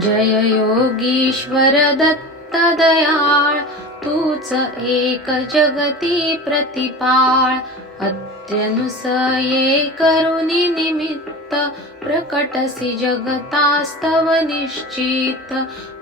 जय योगीश्वर दत्त दयाळ, तूच एक जगती प्रतिपाळ. अत्र्यनुसये करुणी निमित्त, प्रकटसी जगतास्तव निश्चित.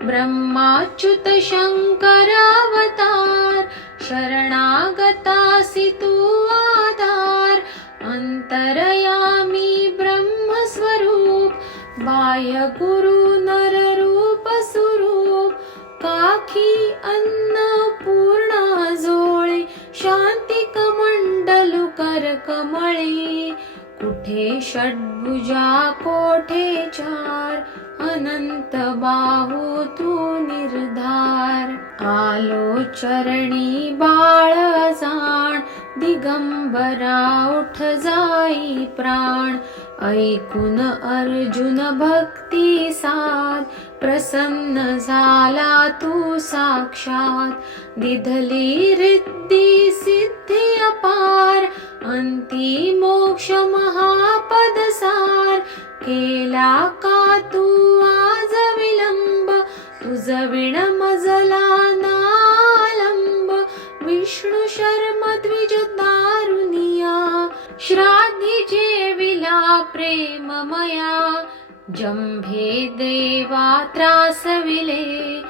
ब्रह्माच्युत शंकर अवतार, शरणागतासी तू आधार. अंतरयामी ब्रह्मस्वरूप, बाह्य गुरु नररूप सुरूप. काखी अन्नपूर्णा जोळी, शांती कमंडलु कर कमळी. कुठे षड्भुजा कोठे चार, अनंत बाहू तू निर्धार. आलो चरणी बाळ जाण, दिगंबरा उठ जाई प्राण. ऐकून अर्जुन भक्ती साध, प्रसन्न झाला तू साक्षात. दिधली रिद्धी सिद्धी अपार, अंती मोक्ष महापद सार. केला का तू आज विलंब, तुझ विण मजला नालंब. विष्णू शर्म द्विज दारुनिया, श्राद्धी जेविला प्रेममया. जंभे देवा त्रासविले,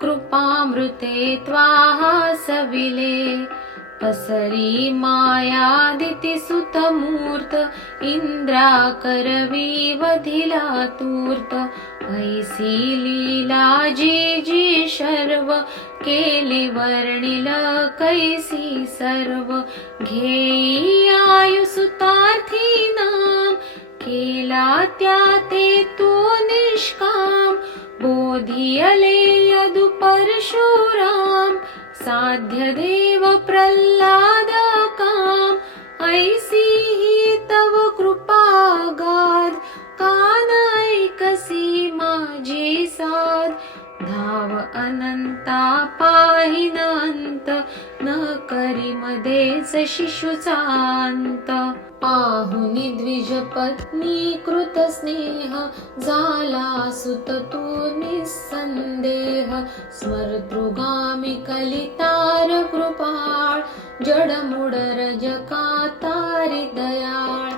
कृपामृते त्वाहासविले. पसरी माया दिती सुतमूर्त, इंद्रा करवी वधिला तूर्त. ऐसी लीला जी जी शर्व, केली वर्णिल कैसी सर्व. घेई आयुसुतार्थी नाम, केला त्या ते तो निष्काम. बोधियले यदु परशुराम, साध्य देव प्रल्हाद काम. ऐसी ही तव कृपा गाध, कान ऐकसी माझी साध. धाव अनंता पाहिन अंत, न करी मध्येच शिशुचा अंत. पाहुनी द्विज पत्नी कृत स्नेह, झाला सुत तू निसंदेह. स्मर्तृगामी कलितार कृपाळ, जडमुड रजका तारी दयाळ.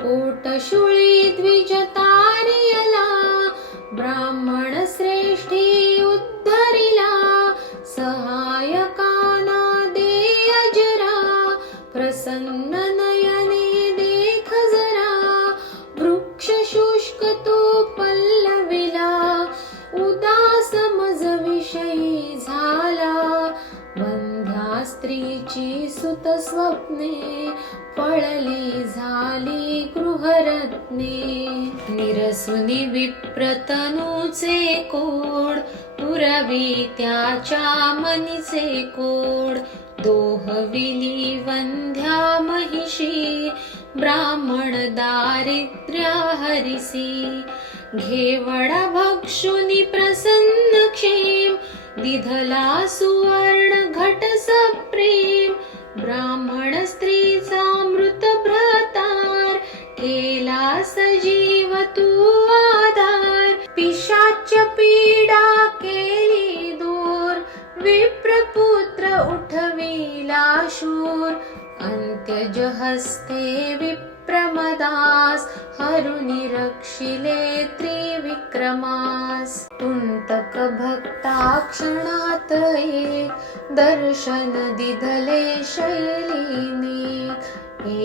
पोटशुळी द्विज तारियला, ब्राह्मण श्रेष्ठी उद्धरिला. सहायकाना देय जरा, प्रसन्न नयने देख जरा. वृक्ष शुष्क तो पल्लविला, उदास मज विषयी झाला. वंध्या स्त्रीची सुत स्वप्ने, पळली झाली गृहरत्ने. निरसुनी विप्रतनूचे कोड, पुरवी त्याच्या मनीचे कोड. दोहविली वंध्या महिषी, ब्राह्मण दारिद्र्या हरिसी. घेवडा भक्षुनी प्रसन्न क्षेम, दिधला सुवर्ण घट सप्रेम. ब्राह्मण स्त्रीचा मृत भ्रतार, केला सजीव तू आधार. पिशाच पीडा केली दूर, विप्रपुत्र उठविला शूर. अंत्यज हस्ते विप्रमदास, हरुनि रक्षिले त्रिविक्रमास. तुंतक भक्ता क्षणात एक, दर्शन दिधले शैलीने.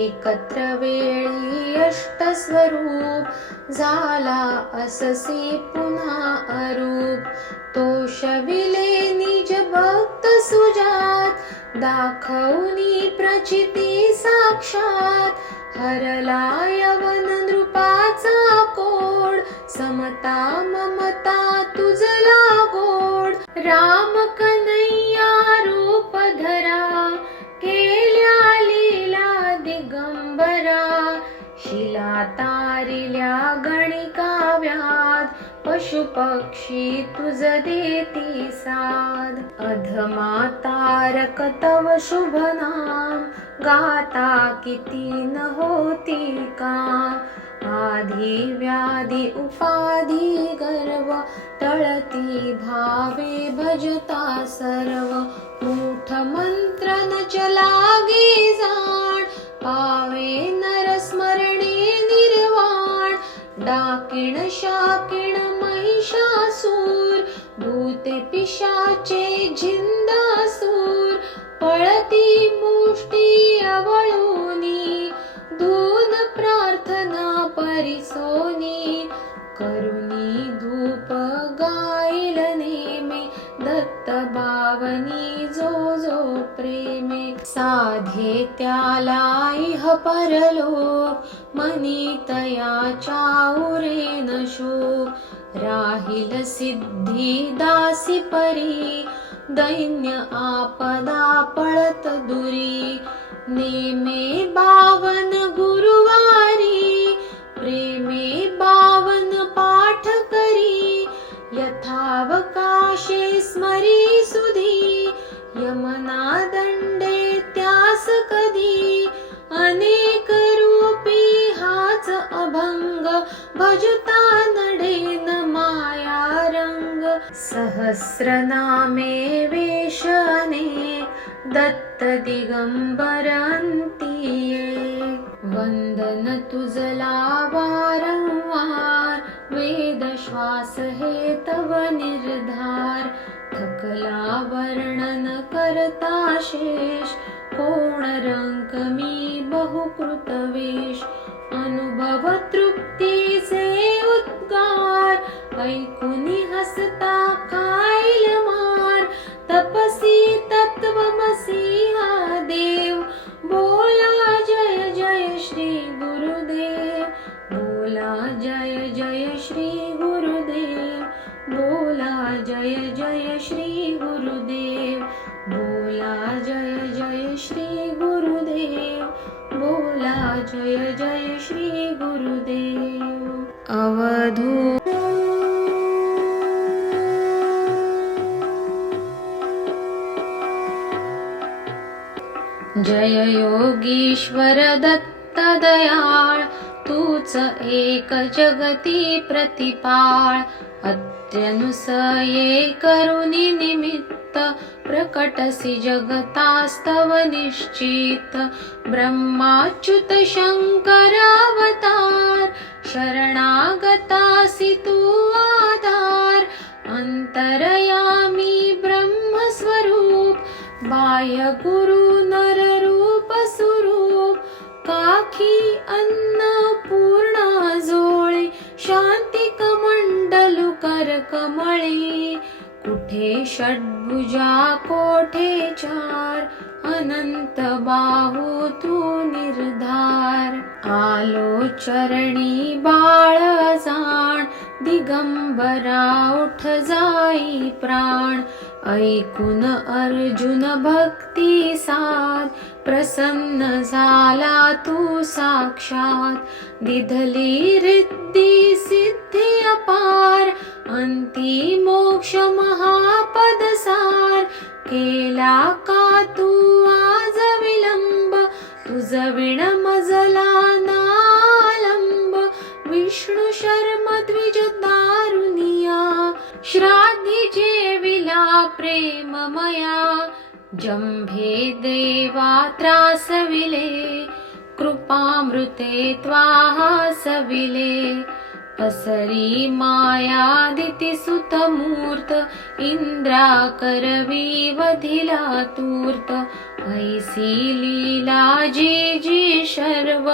एकत्र वेळी अष्टस्वरूप, झाला अससी पुन्हा अरूप. तोषविले निज भक्त सुजात, दाखवनी प्रचिती साक्षात. हरला यवन नृपाचा कोड, समता ममता तुझला गोड. राम कन्हैया रूप धरा, केल्या लीला दिगंबरा. शिला तारिल्या गणिका व्याध, पशु पक्षी तुझ देती साध. अधमा तारक तव शुभ नाम, गाता किती न होती काम. आधी व्याधी उपाधी गर्व टळती भावे भजता सर्व मूठ मंत्र न चलागे जाण पावे नर स्मरणे निर्वाण डाकिण शाकिण महिषासूर भूते पिशाचे झिंदासूर पळती मुष्टी अवळूनी धून प्रार्थना परिसोनी करुणी धूप गाईल नेमे दत्त बावनी जो जो प्रेमे साधे त्याला इह परलोक मनी तयाच्या उरेन शोक राहील सिद्धी दासी परी दैन्य आपदा पळत दुरी नेमे बावन गुरुवारी प्रेमे बावन पाठ करी यथावकाशे स्मरी सुधी यमना दंडे त्यास कधी अनेक रूपी हाच अभंग भजता नडेन माया रंग सहस्रनामे वेश अनेक दत्त दिगंबर अंतिये वंदन तुझला वारंवार वेद श्वास हे तव निर्धार थकला वर्णन करता शेष कोण रंक मी बहुकृत वेश अनुभव तृप्तीचे उद्गार ऐकुनी हसता खाईल मार तपसी तत्वमसी हा देव बोला जय जय श्री गुरुदेव बोला जय जय श्री गुरुदेव बोला जय जय श्री गुरुदेव बोला जय जय श्री गुरुदेव बोला जय जय श्री गुरुदेव अवधू जय योगीश्वर दत्त दयाळ तूच एक जगती प्रतिपाळ अत्यनुसये करुणी निमित्त प्रकटसी जगतास्तव निश्चित ब्रह्माच्युत शंकर अवतार शरणागतासी तू आधार अंतरयामी ब्रह्मस्वरूप बाह्य गुरु नर रूप स्वरूप काखी अन्नपूर्णा जोळे शांती कमंडलु कर कमळी कुठे षड्भुजा कोठे चार अनंत बाहू तू निर्धार आलो चरणी बाळ जाण दिगंबरा उठ जाई प्राण ऐकून अर्जुन भक्ती साध प्रसन्न झाला तू साक्षात दिधली रिद्धी सिद्धी अपार अंती मोक्ष महापद सार केला का तू आज विलंब तुझ विण मजला नालंब विष्णू शर्म द्विज दारुनिया श्राद्धी जेविला प्रेममया जंभे देवा त्रासविले कृपामृते त्वाहासविले पसरी मायादिती सुतमूर्त इंद्रा करवी वधिला तूर्त ऐसी लीला जी जी शर्व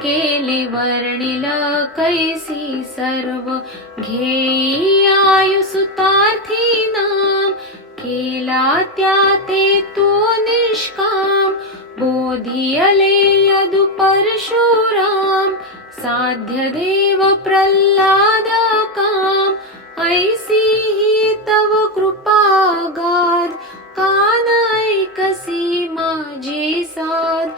केली वर्णिल कैसी सर्व घेई आयुसुतार्थी नाम केला त्या ते तो निष्काम बोधियले यदु परशुराम साध्य देव प्रल्हाद काम ऐसी ही तव कृपा गाद कान ऐकसी माझी साध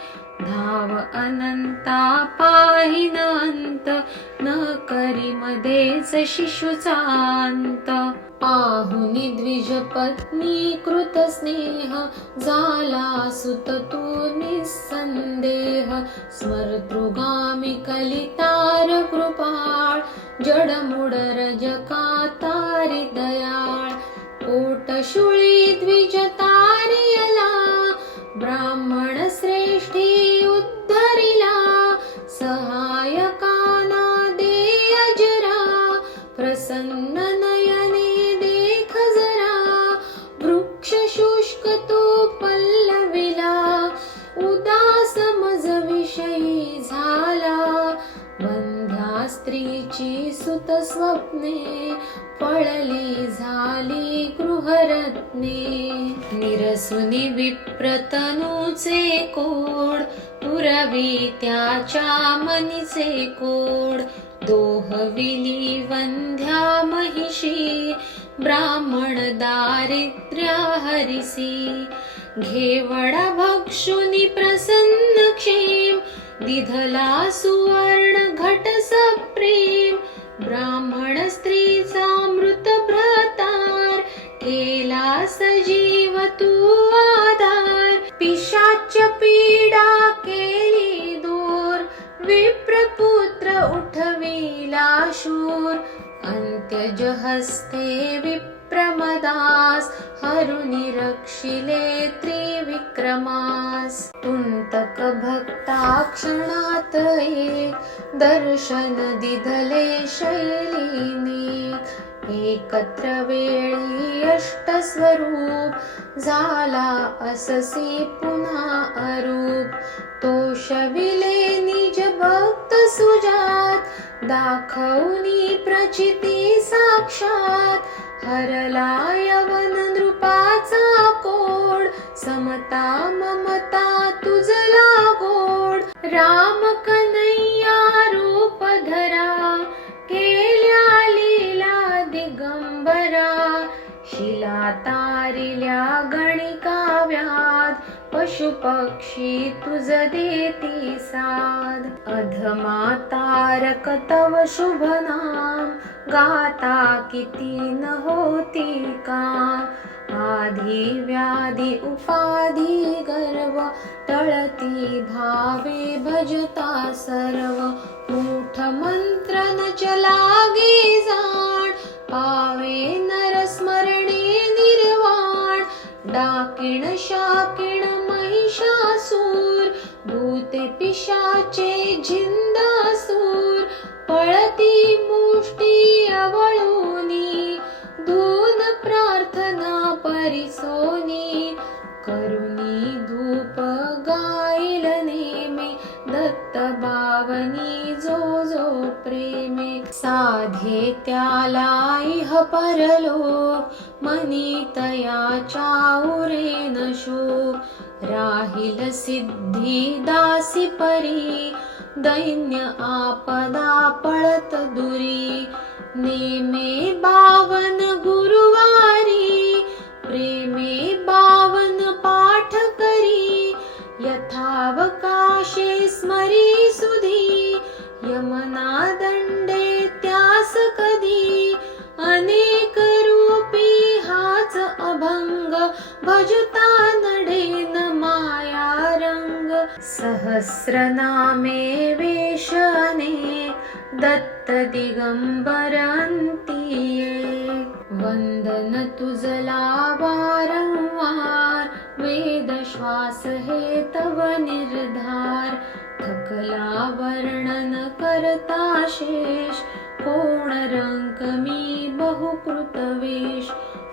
धाव अनंता पाहि न अंत, न करी मध्येच शिशुचांत. पाहुनी द्विज पत्नी कृत स्नेह, झाला सुत तू निसंदेह. स्मर्तृगामी कलितार कृपाळ, जडमुड रजकातारी दयाळ. पोटशुळी द्विज तारियला, ब्राह्मण श्रेष्ठी उद्धरिला. सहायकाना दे अजरा, प्रसन्न नयने देख जरा. वृक्ष शुष्क तो पल्लविला, उदास मज विषयी झाला. बंध्या स्त्रीची सुत स्वप्ने, पळली झाली गृहरत्ने. निरसुनी विप्रतनूचे कोड, पुरवी त्याच्या मनीचे कोड. दोहविली वंध्या महिषी, ब्राह्मण दारिद्र्या हरिसी. घेवडा भक्षुनी प्रसन्न क्षेम, दिधला सुवर्ण घट सप्रेम. ब्राह्मण स्त्रीचा मृत भ्रतार, केला सजीव तू आधार. पिशाच पीडा केली दूर, विप्रपुत्र उठविला शूर. अंत्यज हस्ते विप्रमदास, हरुनि रक्षिले त्रिविक्रमास. तुंतक भक्ता क्षणात एक, दर्शन दिधले शैलीने. एकत्र वेळी अष्टस्वरूप, झाला अससी पुन्हा अरूप. तोषविले निज भक्त सुजात, दाखवनी प्रचिती साक्षात. हरला यवन नृपाचा कोड, समता ममता तुझला गोड. राम कन्हैया रूप धरा, केल्या लीला दिगंबरा. शिला तारिल्या गणिका व्याध, पशु पक्षी तुझ देती साध. अधमा तारक तव शुभ नाम, गाता किती न होती काम. आधी व्याधी उपाधी गर्व, टळती भावे भजता सर्व. मूठ मंत्र न चलागे जाण, पावे नर स्मरणे निर्वाण. डाकिण शाकिण महिषासूर, भूते पिशाचे झिंदासूर. पळती मुष्टी अवळूनी, धून प्रार्थना परिसोनी. करुणी धूप गाईल नेमे, दत्त बावनी जो जो प्रेमे. साधे त्याला इह परलोक, मनी तयाच्या उरेन शोक. राहिल सिद्धी दासी परी, दैन्य आपदा पळत दुरी. नेमे बावन गुरुवारी, प्रेमे बावन पाठ करी. यथावकाशे स्मरी सुधी, यमना दंडे त्यास कधी. अनेक रूपी हाच अभंग, भजता नडेन माया रंग. सहस्रनामे वेश अनेक, दत्त दिगंबर अंती एक. वंदन तुझला वारंवार, वेद श्वास हे तव निर्धार. थकला वर्णन करता शेष, कोण रंक मी बहुकृत वेश.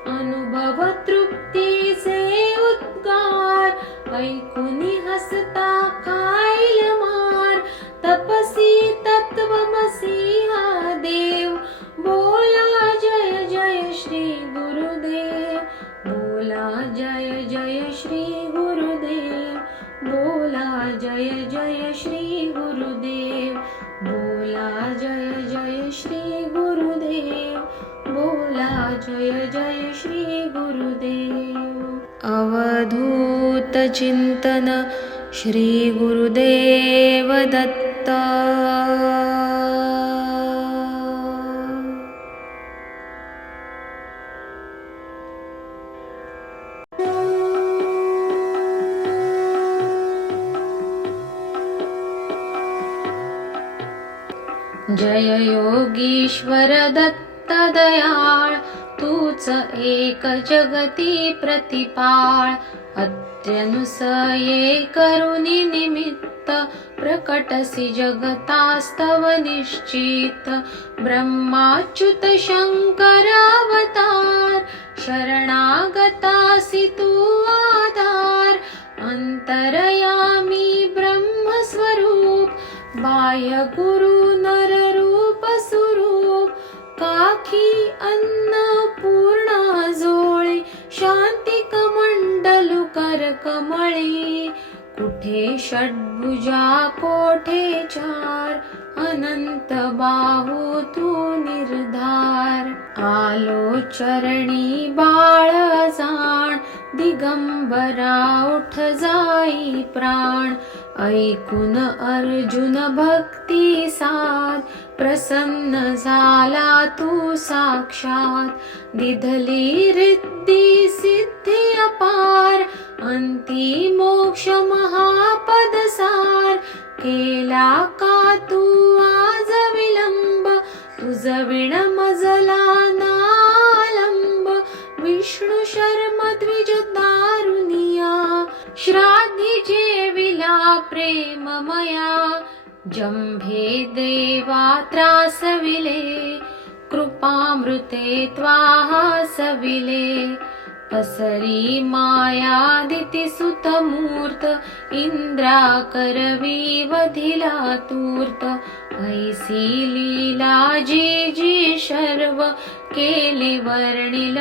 अनुभव तृप्तीचे उद्गार, ऐकुनी हसता खाईल मार. तपसी तत्वमसी हा देव, बोला जय जय श्री गुरुदेव. बोला जय जय श्री गुरुदेव. बोला जय जय श्री गुरुदेव. बोला जय जय श्री गुरुदेव. बोला जय जय श्री गुरुदेव. अवधूत चिंतन श्री गुरुदेव दत्त. जय योगीश्वर दत्त दयाळ, तूच एक जगती प्रतिपाळ. अत्र्यनुसये करुणी निमित्त, प्रकटसी जगतास्तव निश्चित. ब्रह्माच्युत शंकर अवतार, शरणागतासी तू आधार. अंतरयामी ब्रह्मस्वरूप, बाह्य गुरु नर रूप सुरूप. काखी अन्नपूर्णा जोळी, शांती कमंडलु कर कमळी. कुठे षड्भुजा कोठे चार, अनंत बाहू तू निर्धार. आलो चरणी बाळ जाण, दिगंबरा उठ जाई प्राण. ऐकून अर्जुन भक्ती साध, प्रसन्न झाला तू साक्षात. दिधली रिद्धी सिद्धी अपार, अंती मोक्ष महापद सार. केला का तू आज विलंब, तुझ विण मजला नालंब. विष्णू शर्म द्विज दारुनिया, श्राद्धी जेविला प्रेममया. जंभे देवा त्रासविले, कृपामृते त्वाहासविले. पसरी मायादिती सुतमूर्त, इंद्रा करवी वधिला तूर्त. ऐसी लीला जी जी शर्व, केली वर्णिल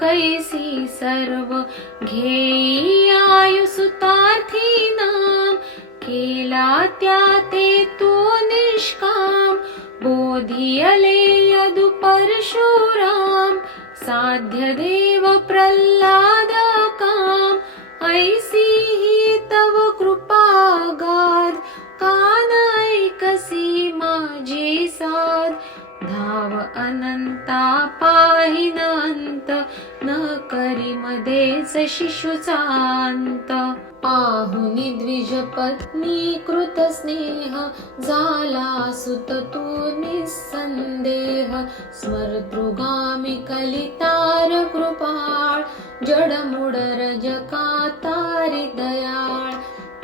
कैसी सर्व. घेई आयुसुतार्थी नाम, केला त्या ते तो निष्काम. बोधियले यदु परशुराम, साध्य देव प्रल्हाद काम. ऐसी ही तव कृपागाध, कान ऐकसी माझी साध. धाव अनंता पाहिन अंत, न करी मध्येच शिशुचा अंत. पाहुनी द्विज पत्नी कृत स्नेह, झाला सुत तू निसंदेह. स्मर्तृगामी कलितार कृपाळ, जडमुड रजका तारी दयाळ.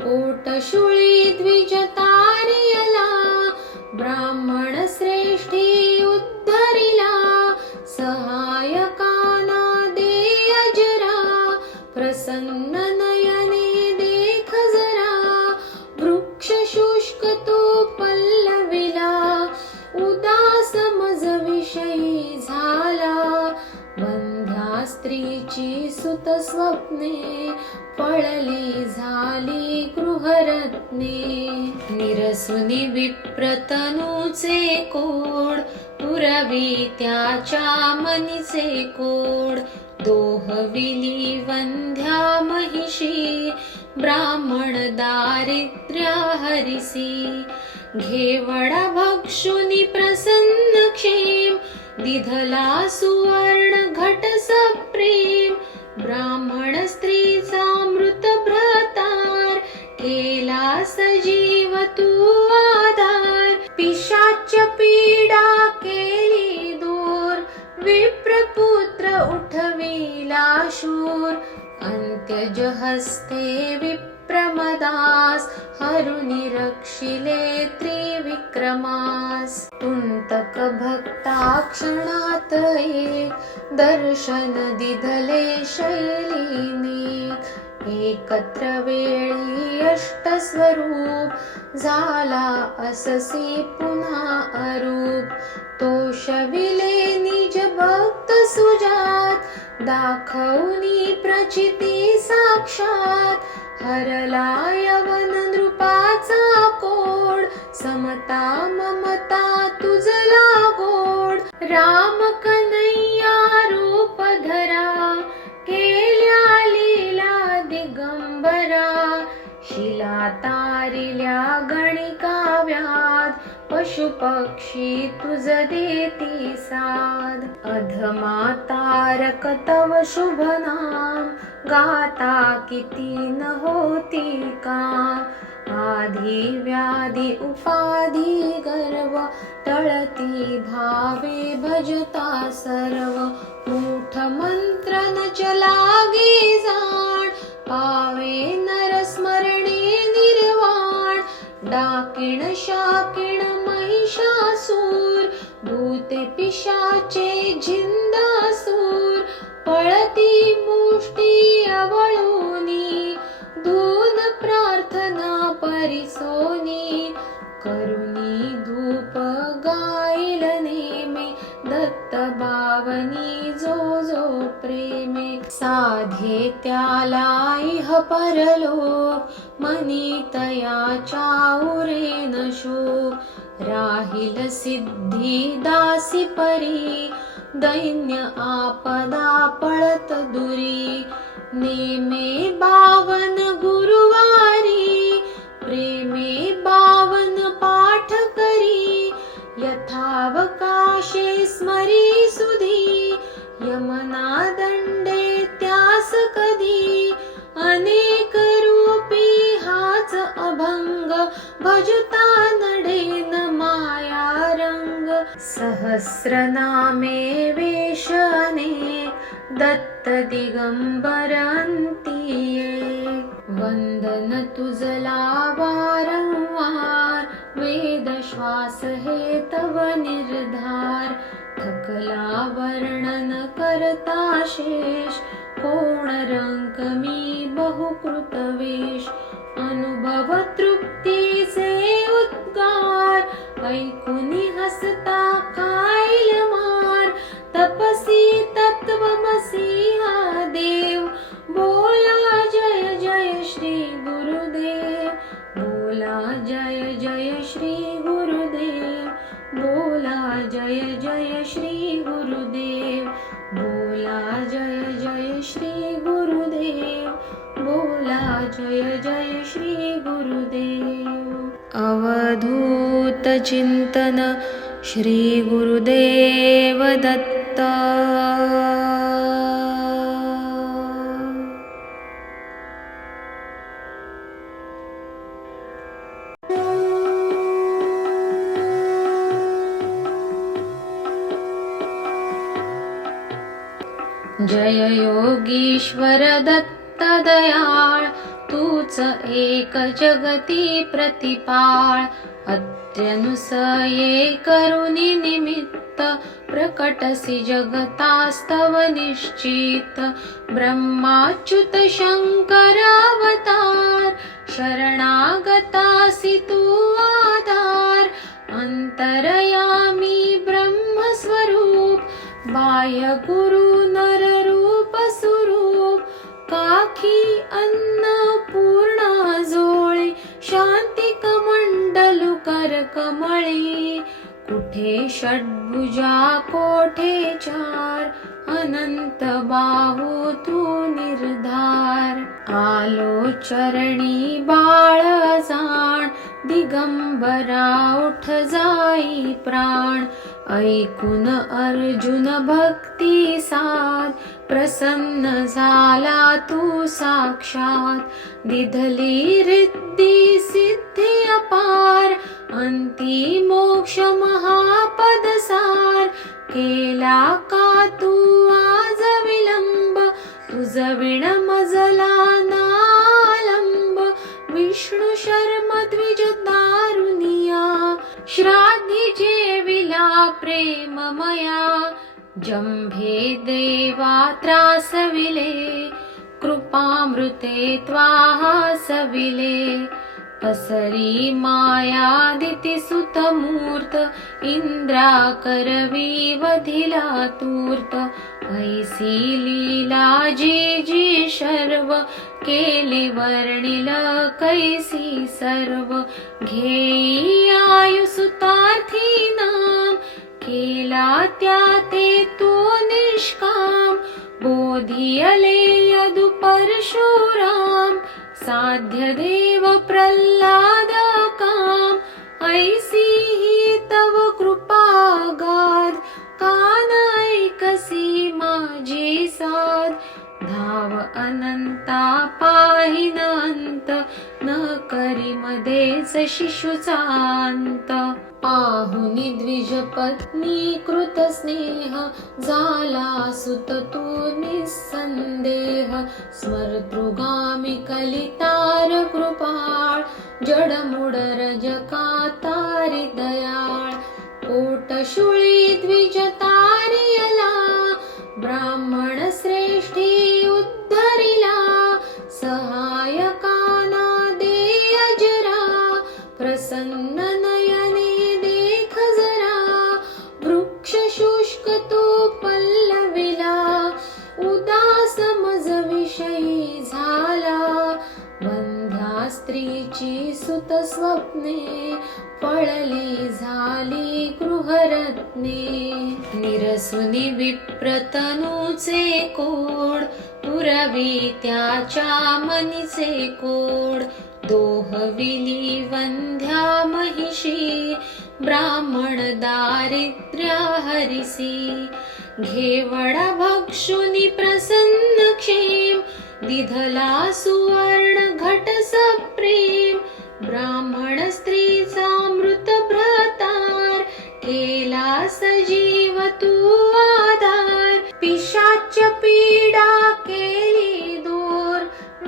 पोटशुळी द्विज तारियला, ब्राह्मण श्रेष्ठी उद्धरिला. सहायकाना देय जरा, प्रसन्न नयने देख जरा. वृक्ष शुष्क तो पल्लविला, उदास मज विषयी झाला. बंध्या स्त्रीची सुत स्वप्ने, पळली झाली गृहरत्ने. निरसुनी विप्रतनूचे कोड, पुरवी त्याच्या मनीचे कोड. दोहविली वंध्या महिषी, ब्राह्मण दारिद्र्या हरिसी. घेवडा भक्षुनी प्रसन्न क्षेम, दिधला सुवर्ण घट सप्रेम. ब्राह्मण स्त्रीचा मृत भ्रतार, केला सजीव तू आधार. पिशाच पीडा केली दूर, विप्रपुत्र उठविला शूर. अंत्यज हस्ते विप्रमदास, हरुनि रक्षिले त्रिविक्रमास. तुंतक भक्ता क्षणात एक, दर्शन दिधले शैलीने. एकत्र वेळी अष्टस्वरूप, झाला अससी पुन्हा अरूप. तोषविले निज भक्त सुजात, दाखवनी प्रचिती साक्षात. हरला यवन नृपाचा कोड, समता ममता तुझला गोड. राम कन्हैया रूप धरा, केल्या लीला दिगंबरा. शिला गणिका व्याध पशु पक्षी तुझ देती साध अधमा तारक तव शुभ नाम गाता किती न होती काम आधी व्याधी उपाधी गर्व टळती भावे भजता सर्व मूठ मंत्र न चलागे जाण पावे नर स्मरणे निर्वाण डाकिण शाकिण महिषासूर भूते पिशाचे झिंदासूर पळती मुष्टी अवळूनी धून प्रार्थना परिसोनी करुणी धूप गाईल नेमे दत्त बावनी जो जो प्रेमे साधे त्याला इह परलोक मनी तयाच्या उरेन शोक राहील सिद्धी दासी परी दैन्य आपदा पळत दुरी नेमे बावन गुरुवारी प्रेमे बावन पाठ करी यथावकाशे स्मरी सुधी यमना दंडे त्यास कधी अनेक रूपी हाच अभंग भजता नडेन माया रंग सहस्रनामे वेश अनेक दत्त दिगंबर अंती एक वंदन तुझला वारंवार वेद श्वास हे तव निर्धार थकला वर्णन करता शेष कोण रंक मी बहुकृत वेश अनुभव तृप्तीचे उद्गार ऐकुनी हसता खाईल मार तपसी तत्वमसी हा देव बोला जय जय श्री गुरुदेव बोला जय जय श्री गुरुदेव बोला जय जय श्री गुरुदेव बोला जय जय श्री गुरुदेव बोला जय जय श्री गुरुदेव अवधूत चिंतन श्री गुरुदेव दत्त जय योगीश्वर दत्त दयाळ तूच एक जगती प्रतिपाळ अत्यनुसये करुणी निमित्त प्रकटसी जगतास्तव निश्चित ब्रह्माच्युत शंकर अवतार शरणागतासी तू आधार अंतरयामी ब्रह्मस्वरूप बाह्य गुरु नर रूप स्वरूप काखी अन्न पूर्ण जोळे शांती कमंडलु कर कमळे कुठे षड्भुजा कोठे चार अनंत बाहू तू निर्धार आलो चरणी बाळ जाण दिगंबरा उठ जाई प्राण ऐकून अर्जुन भक्ती साध प्रसन्न झाला तू साक्षात दिधली रिद्धी सिद्धी अपार अंती मोक्ष महापद सार केला का तू आज विलंब तुझ विण मजला नालंब विष्णू शर्म द्विज दारुनिया श्राद्धी जेविला प्रेममया जंभे देवा त्रासविले कृपामृते त्वाहासविले पसरी मायादिती सुतमूर्त इंद्रा करवी वधिला तूर्त ऐसी लीला जी जी शर्व केली वर्णिल कैसी सर्व घेई आयु सुतार्थी नाम केला त्या ते तो निष्काम बोधियले यदु परशुराम साध्य देव प्रल्हाद काम, ऐसी ही तव कृपा गाध, कान ऐकसी माझी साध, धाव अनंता पाहिन अंत, न करी मध्येच शिशुचा अंत. पाहुनी द्विज पत्नी कृत स्नेह, झाला सुत तू निसंदेह, स्मरतृगामी कलितार कृपाळ, जडमुड रजका तारी दयाळ, पोटशुळी द्विज तारियला, ब्राह्मण श्रेष्ठी उद्धरिला, सहायकाना दे अजरा, प्रसन्न नयने देख जरा, वृक्ष शुष्क तो पल्लविला, उदास मज विषयी झाला, बंध्या स्त्रीची सुत स्वप्ने, पळली झाली गृहरत्ने. निरसुनी विप्रतनूचे कोड, पुरवी त्याच्या मनीचे कोड, दोहविली वंध्या महिषी, ब्राह्मण दारिद्र्या हरिसी, घेवडा भक्षुनी प्रसन्न क्षेम, दिधला सुवर्ण घट सप्रेम, ब्राह्मण स्त्रीचा मृत भ्रतार, केला सजीव तू आधार, पिशाच पीडा केली दूर,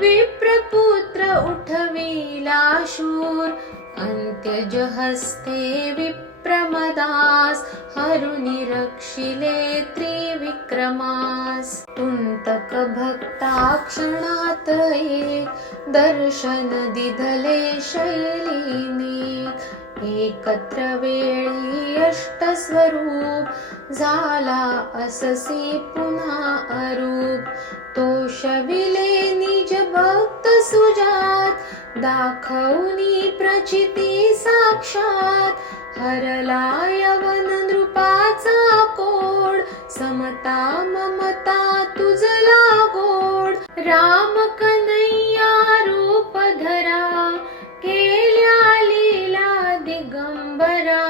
विप्रपुत्र उठविला शूर, अंत्यज हस्ते विप्रमदास, हरुनि रक्षिले त्रिविक्रमास. कुंतक भक्ता क्षणात एक, दर्शन दिधले शैलीने, एकत्र वेळी अष्टस्वरूप, झाला अससी पुन्हा अरूप, तोषविले निज भक्त सुजात, दाखवनी प्रचिती साक्षात, हरला यवन नृपाचा कोड, समता ममता तुझला गोड, राम कन्हैया रूप धरा, केल्या लीला दिगंबरा,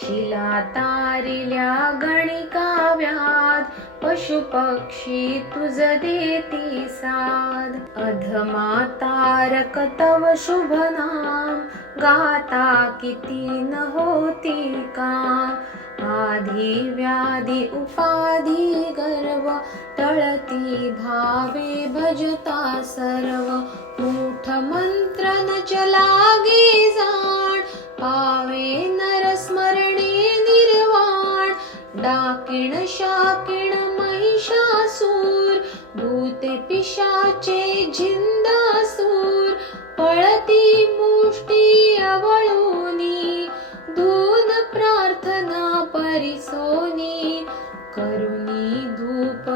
शिला तारिल्या गणिका व्याध, पशु पक्षी तुझ देती साध, अधमा तारक तव शुभ नाम, गाता किती न होती काम, आधी व्याधी उपाधी गर्व, टळती भावे भजता सर्व, मूठ मंत्र न चलागे जाण, पावे नर स्मरणे निर्वाण, डाकिण शाकिण महिषासूर, भूते पिशाचे झिंदासूर, पळती मुष्टी अवळूनी, धून प्रार्थना परिसोनी, करुणी धूप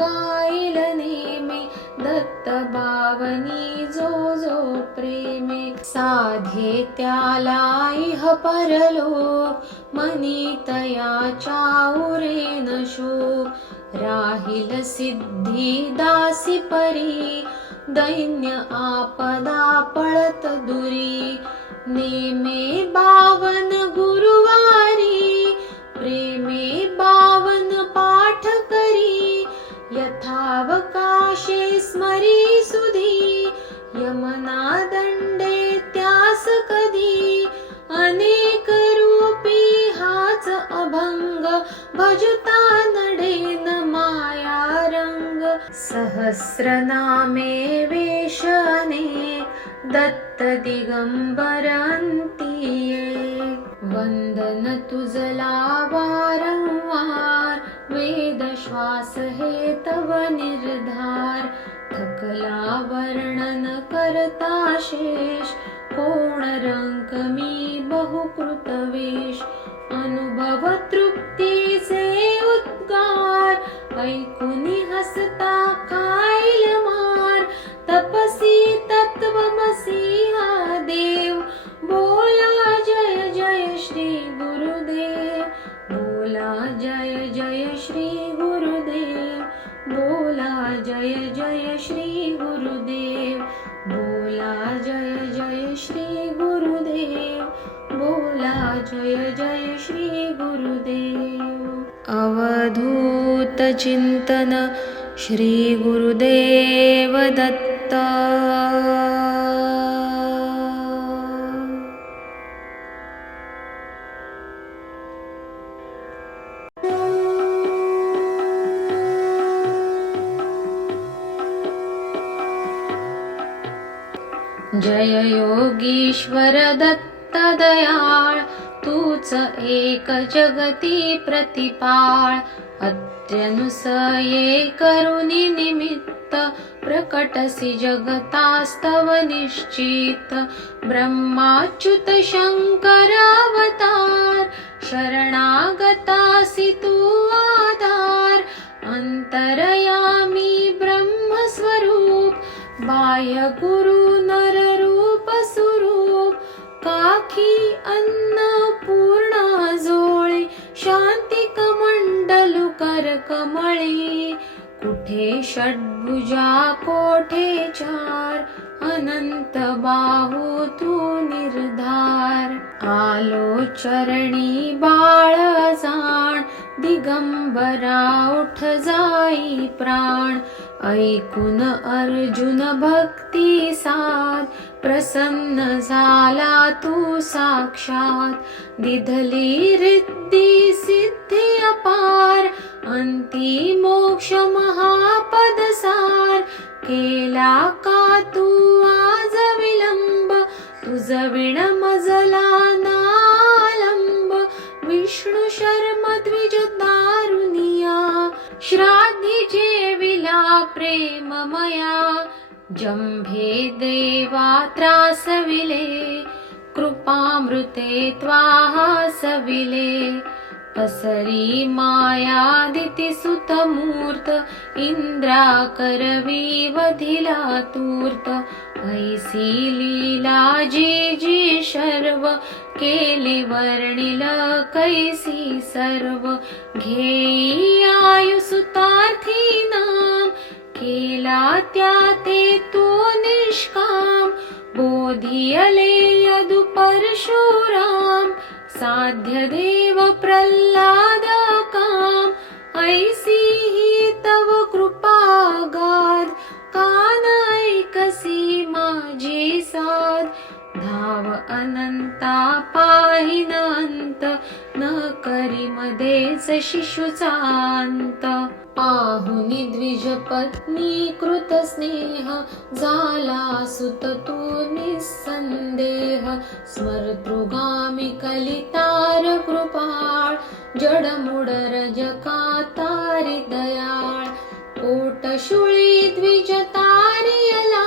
गाईल नेमे, दत्त बावनी जो जो प्रेमे, साधे त्याला इह परलोक, मनी तयाच्या उरेन शोक, राहिल सिद्धी दासी परी, दैन्य आपदा पळत दुरी, नेमे बावन गुरुवारी, प्रेमे बावन पाठ करी, यथावकाशे स्मरी सुधी, यमना दंडे त्यास कधी, अनेक रूपी हाच अभंग, भजता नडेन माया रंग, सहस्रनामे वेश अनेक, दत्त दिगंबर अंती एक, वंदन तुझला वारंवार, वेद श्वास हे तव निर्धार, थकला वर्णन करता शेष, कोण रंक मी बहुकृत वेश, अनुभव तृप्तीचे उद्गार, ऐकुनी हसता खाईल मार, तपसी तत्वमसी हा देव, बोला जय जय श्री गुरुदेव, बोला जय जय श्री गुरुदेव, बोला जय जय श्री गुरुदेव, बोला जय जय श्री गुरुदेव। अवधूत चिंतन श्री गुरुदेव दत्त। जय योगीश्वर दत्त दयाळ, तूच एक जगती प्रतिपाळ। अत्र्यनुसये करुणी निमित्त, प्रकटसी जगतास्तव निश्चित। ब्रह्माच्युत शंकर अवतार, शरणागतासी तू आधार। अंतरयामी ब्रह्मस्वरूप, बाह्य गुरु नर रूप सुरूप। काखी अन्नपूर्णा जोळे, शांती कमंडलु कर कमळी। कुठे षड्भुजा कोठे चार, अनंत बाहू तू निर्धार। आलो चरणी बाळ जाण, दिगंबरा उठ जाई प्राण। ऐकून अर्जुन भक्ती साध, प्रसन्न झाला तू साक्षात। दिधली रिद्धी सिद्धी अपार, अंती मोक्ष महापद सार। केला का तू आज विलंब, तुझ विण मजला नालंब। विष्णू शर्म द्विज दारुनिया, श्राद्धी जेविला प्रेममया। जंभे देवा त्रासविले, कृपामृते त्वाहासविले। पसरी मायादिती सुतमूर्त, इंद्रा करवी वधिला तूर्त। ऐसी लीला जी जी शर्व, केली वर्णिल कैसी सर्व। घेई आयुसुतार्थी नाम, केला त्या ते तो निष्काम। बोधियले यदु परशुराम, साध्य देव प्रल्हाद काम। ऐसी ही तव कृपा गाध, कान ऐकसी माझी साध। धाव अनंता पाहिन अंत, न करी मध्येच शिशुचा अंत। पाहुनी द्विज पत्नी कृत स्नेह, झाला सुत तू निसंदेह। स्मर्तृगामी कलितार कृपाळ, जडमुड रजका तारी दयाळ। पोटशुळी द्विज तारियला,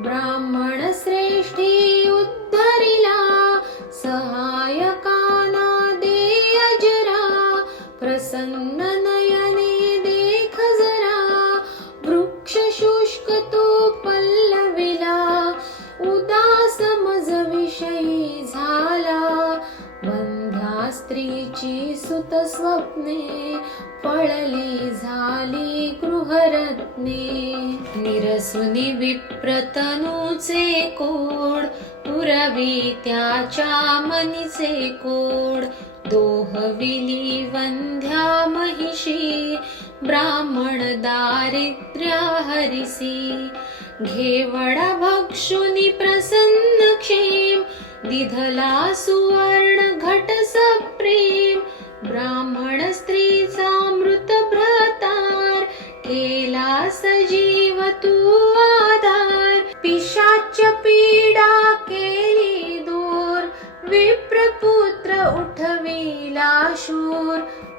ब्राह्मण श्रेष्ठी उद्धरिला। सहायकाना देय जरा, प्रसन्न नयने देख जरा। वृक्ष शुष्क तो पल्लविला, उदास मज विषयी झाला। वंध्या स्त्रीची सुत स्वप्ने, पळली झाली गृहरत्ने। निरसुनी विप्रतनूचे कोड, पुरवी त्याच्या मनीचे कोड। दोहविली वंध्या महिषी, ब्राह्मण दारिद्र्या हरिसी। घेवडा भक्षुनी प्रसन्न क्षेम, दिधला सुवर्ण घट सप्रेम। ब्राह्मण स्त्रीचा मृत भ्रतार, केला सजीव तू आधार। पिशाच पीडा केली दूर, विप्रपुत्र उठविला शूर।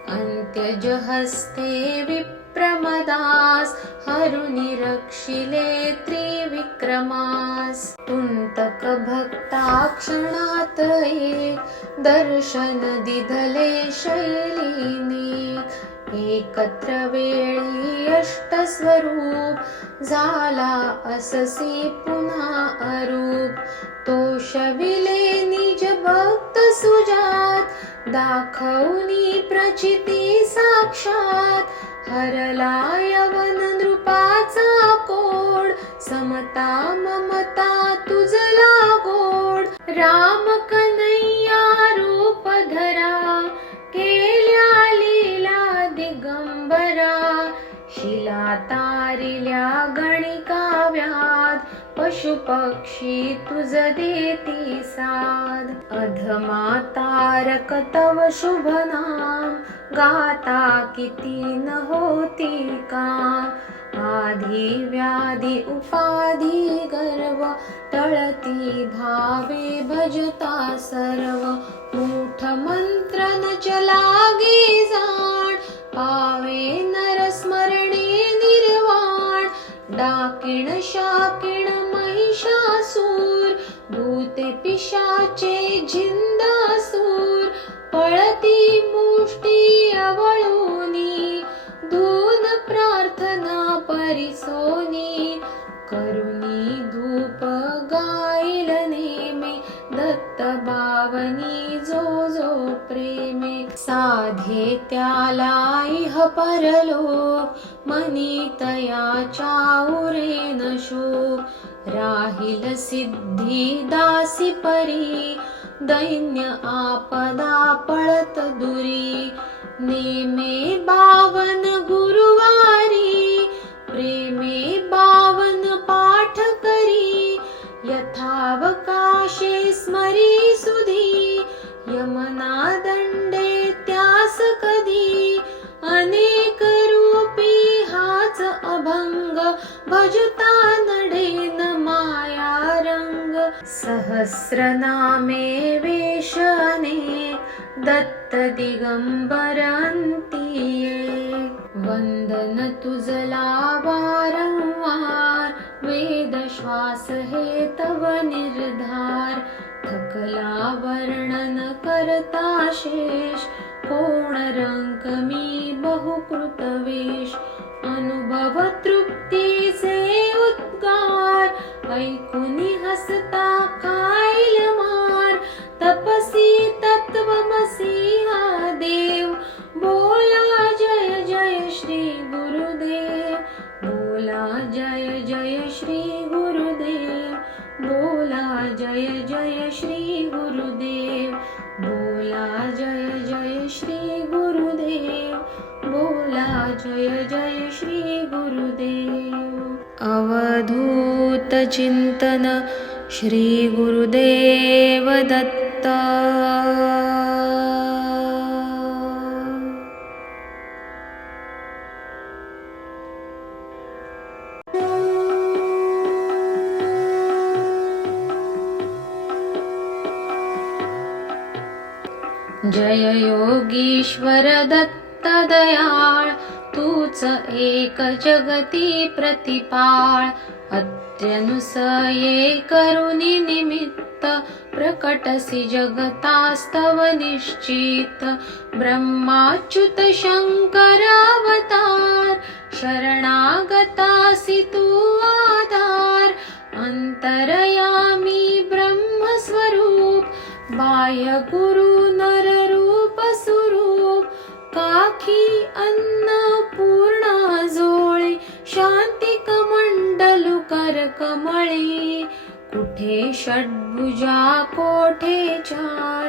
अंत्यज हस्ते विप्रमदास, हरुनि रक्षिले त्रिविक्रमास। तुंतक भक्ता क्षणात एक, दर्शन दिधले शैलीने। एकत्र वेळी अष्टस्वरूप, झाला अससी पुन्हा अरूप। तोषविले निज भक्त सुजात, दाखवनी प्रचिती साक्षात। हरला यवन नृपाचा कोड, समता ममता तुझला गोड। राम कन्हैया तारिल्या गणिकाव्यात पशुपक्षी तुझ देती साद अधमा तारक तव शुभ नाम गाता किती न होती काम आधी व्याधी उपाधी गर्व टळती भावे भजता सर्व मूठ मंत्र न चलागे जाण पावे नर स्मरणे निर्वाण डाकिण शाकिण महिषासूर भूते पिशाचे झिंदासूर पळती मुष्टी अवळूनी धून प्रार्थना परिसोनी करुणी धूप गाईल नेमे दत्त भावनी जो जो प्रेमे साधे त्याला इह परलोक मनी तयाच्या उरेन शोक राहील सिद्धी दासी परी दैन्य आपदा पळत दुरी नेमे 52 गुरुवारी प्रेमे 52 पाठ करी यथावकाशे स्मरी सुधी यमना दंडे त्यास कधी अनेक रूपी हाच अभंग भजता नडेन माया रंग सहस्रनामे वेश अनेक दत्त दिगंबर अंतिये वंदन तुझला वारंवार वेद श्वास हे तव निर्धार थकला वर्णन करता शेष कोण रंक मी बहुकृत वेश अनुभव तृप्तीचे उद्गार ऐकुनी हसता खाईल मार तपसी तत्वमसी हा देव बोला जय जय श्री गुरुदेव बोला जय जय श्री गुरुदेव बोला जय जय श्री गुरुदेव बोला जय जय श्री गुरुदेव बोला जय जय श्री गुरुदेव अवधूत चिंतन श्री गुरुदेव दत्त जय योगीश्वर दत्त दयाळ तूच एक जगती प्रतिपाळ अत्यनुसये करुणी निमित्त प्रकटसी जगतास्तव निश्चित ब्रह्माच्युत शंकर अवतार शरणागतासी तू आधार अंतरयामी ब्रह्मस्वरूप बाह्य गुरु नर रूप स्वरूप काखी अन्नपूर्णा जोळे शांती कमंडलु कर कमळी कुठे षड्भुजा कोठे चार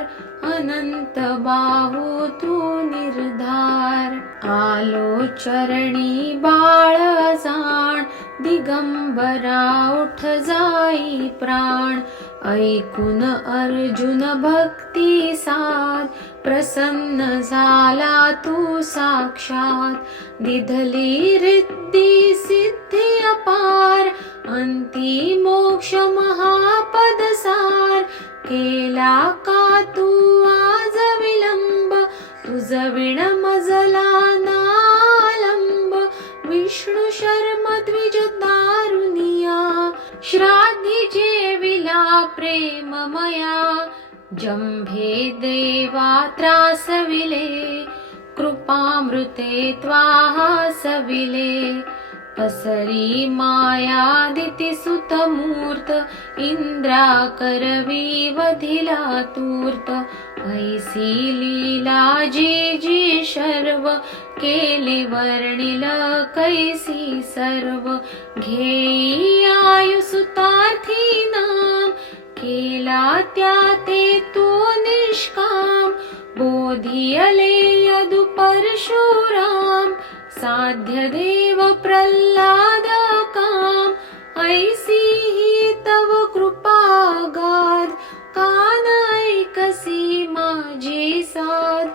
अनंत बाहू तू निर्धार आलो चरणी बाळ जाण दिगंबरा उठ जाई प्राण ऐकून अर्जुन भक्ती साध प्रसन्न झाला तू साक्षात दिधली रिद्धी सिद्धी अपार अंती मोक्ष महापद सार केला का तू आज विलंब तुझ विण मजला नालंब विष्णु शर्म द्विज दारुनिया श्राद्धी जेविला प्रेममया जंभे देवा त्रासविले कृपामृते त्वाहासविले पसरी मायादिती सुतमूर्त इंद्रा करवी वधिला तूर्त ऐसी लीला जी जी शर्व केली वर्णिल कैसी सर्व घेई आयु सुतार्थी नाम केला त्या ते तो निष्काम बोधियले यदु परशुराम साध्य देव प्रल्हाद काम, ऐसी ही तव कृपा गाध, कान ऐकसी माझी साध,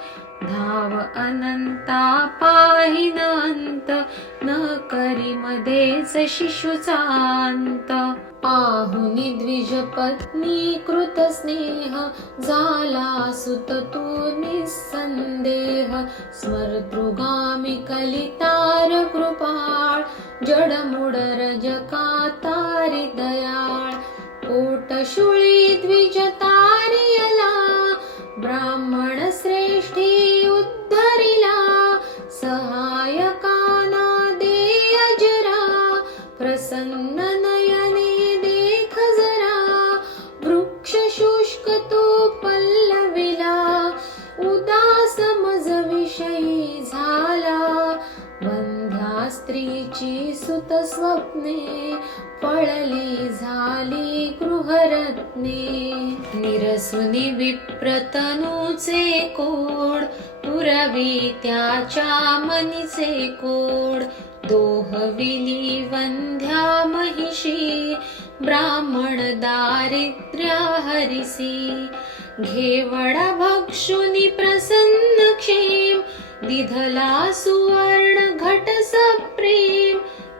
धाव अनंता पाहिन अंत, न करी मध्येच शिशुचा अंत. पाहुनी द्विज पत्नी कृत स्नेह, झाला सुत तू निसंदेह, स्मरतृगामी कलितार कृपाळ, जडमुड रजका तारी दयाळ, पोटशुळी द्विज तारियला, ब्राह्मण श्रेष्ठी उद्धरिला, सहायकाना देय जरा, प्रसन्न नयने देख जरा, वृक्ष शुष्क तो पल्लविला, उदास मज विषयी झाला, बंध्या स्त्रीची सुत स्वप्ने, पळली झाली गृहरत्ने. निरसुनी विप्रतनूचे कोड, पुरवी त्याच्या मनीचे कोड, दोहविली वंध्या महिषी, ब्राह्मण दारिद्र्या हरिसी. घेवडा भक्षुनी प्रसन्न क्षेम, दिधला सुवर्ण घट सप्रेम,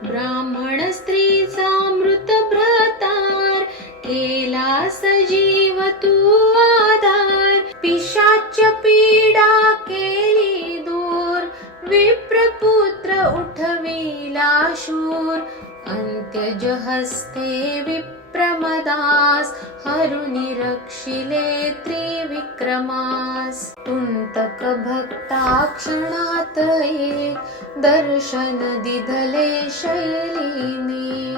ब्राह्मण स्त्रीचा मृत भ्रतार, केला सजीव तू आधार. पिशाच पीडा केली दूर, विप्रपुत्र उठविला शूर, अंत्यज हस्ते विप्रमदास, हरुनी रक्षिले त्रिविक्रमास. तुंतक भक्ता क्षणात एक, दर्शन दिधले शैलीने,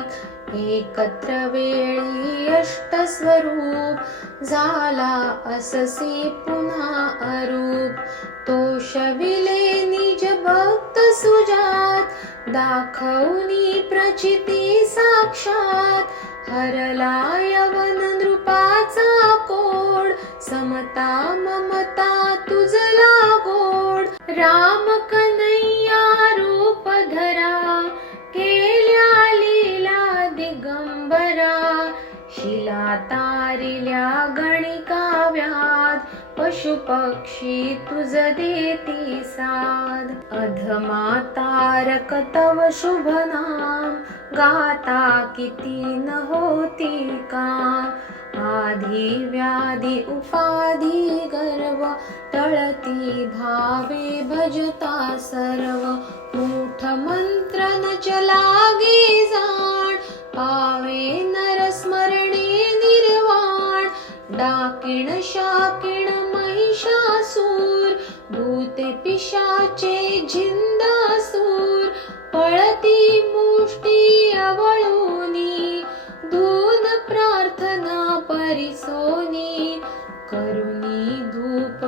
एकत्र वेळी अष्टस्वरूप, झाला अससी पुन्हा अरूप. तोषविले निज भक्त सुजात, दाखवनी प्रचिती साक्षात, हरला यवन नृपाचा कोड, समता ममता तुझला गोड. राम कन्हैया रूप धरा, केल्या लीला दिगंबरा, शिला तारिल्या गणिका व्याध, पशु पक्षी तुझ देती साध. अधमा तारक तव शुभ नाम, गाता किती न होती काम. आधी व्याधी उपाधी गर्व, टळती भावे भजता सर्व. मूठ मंत्र न चलागे जाण, पावे नर स्मरणे निर्वाण. डाकिण शाकिण महिषासूर, भूते पिशाचे झिंदासूर. पळती मुष्टी अवळूनी, धून प्रार्थना परिसोनी. करुणी धूप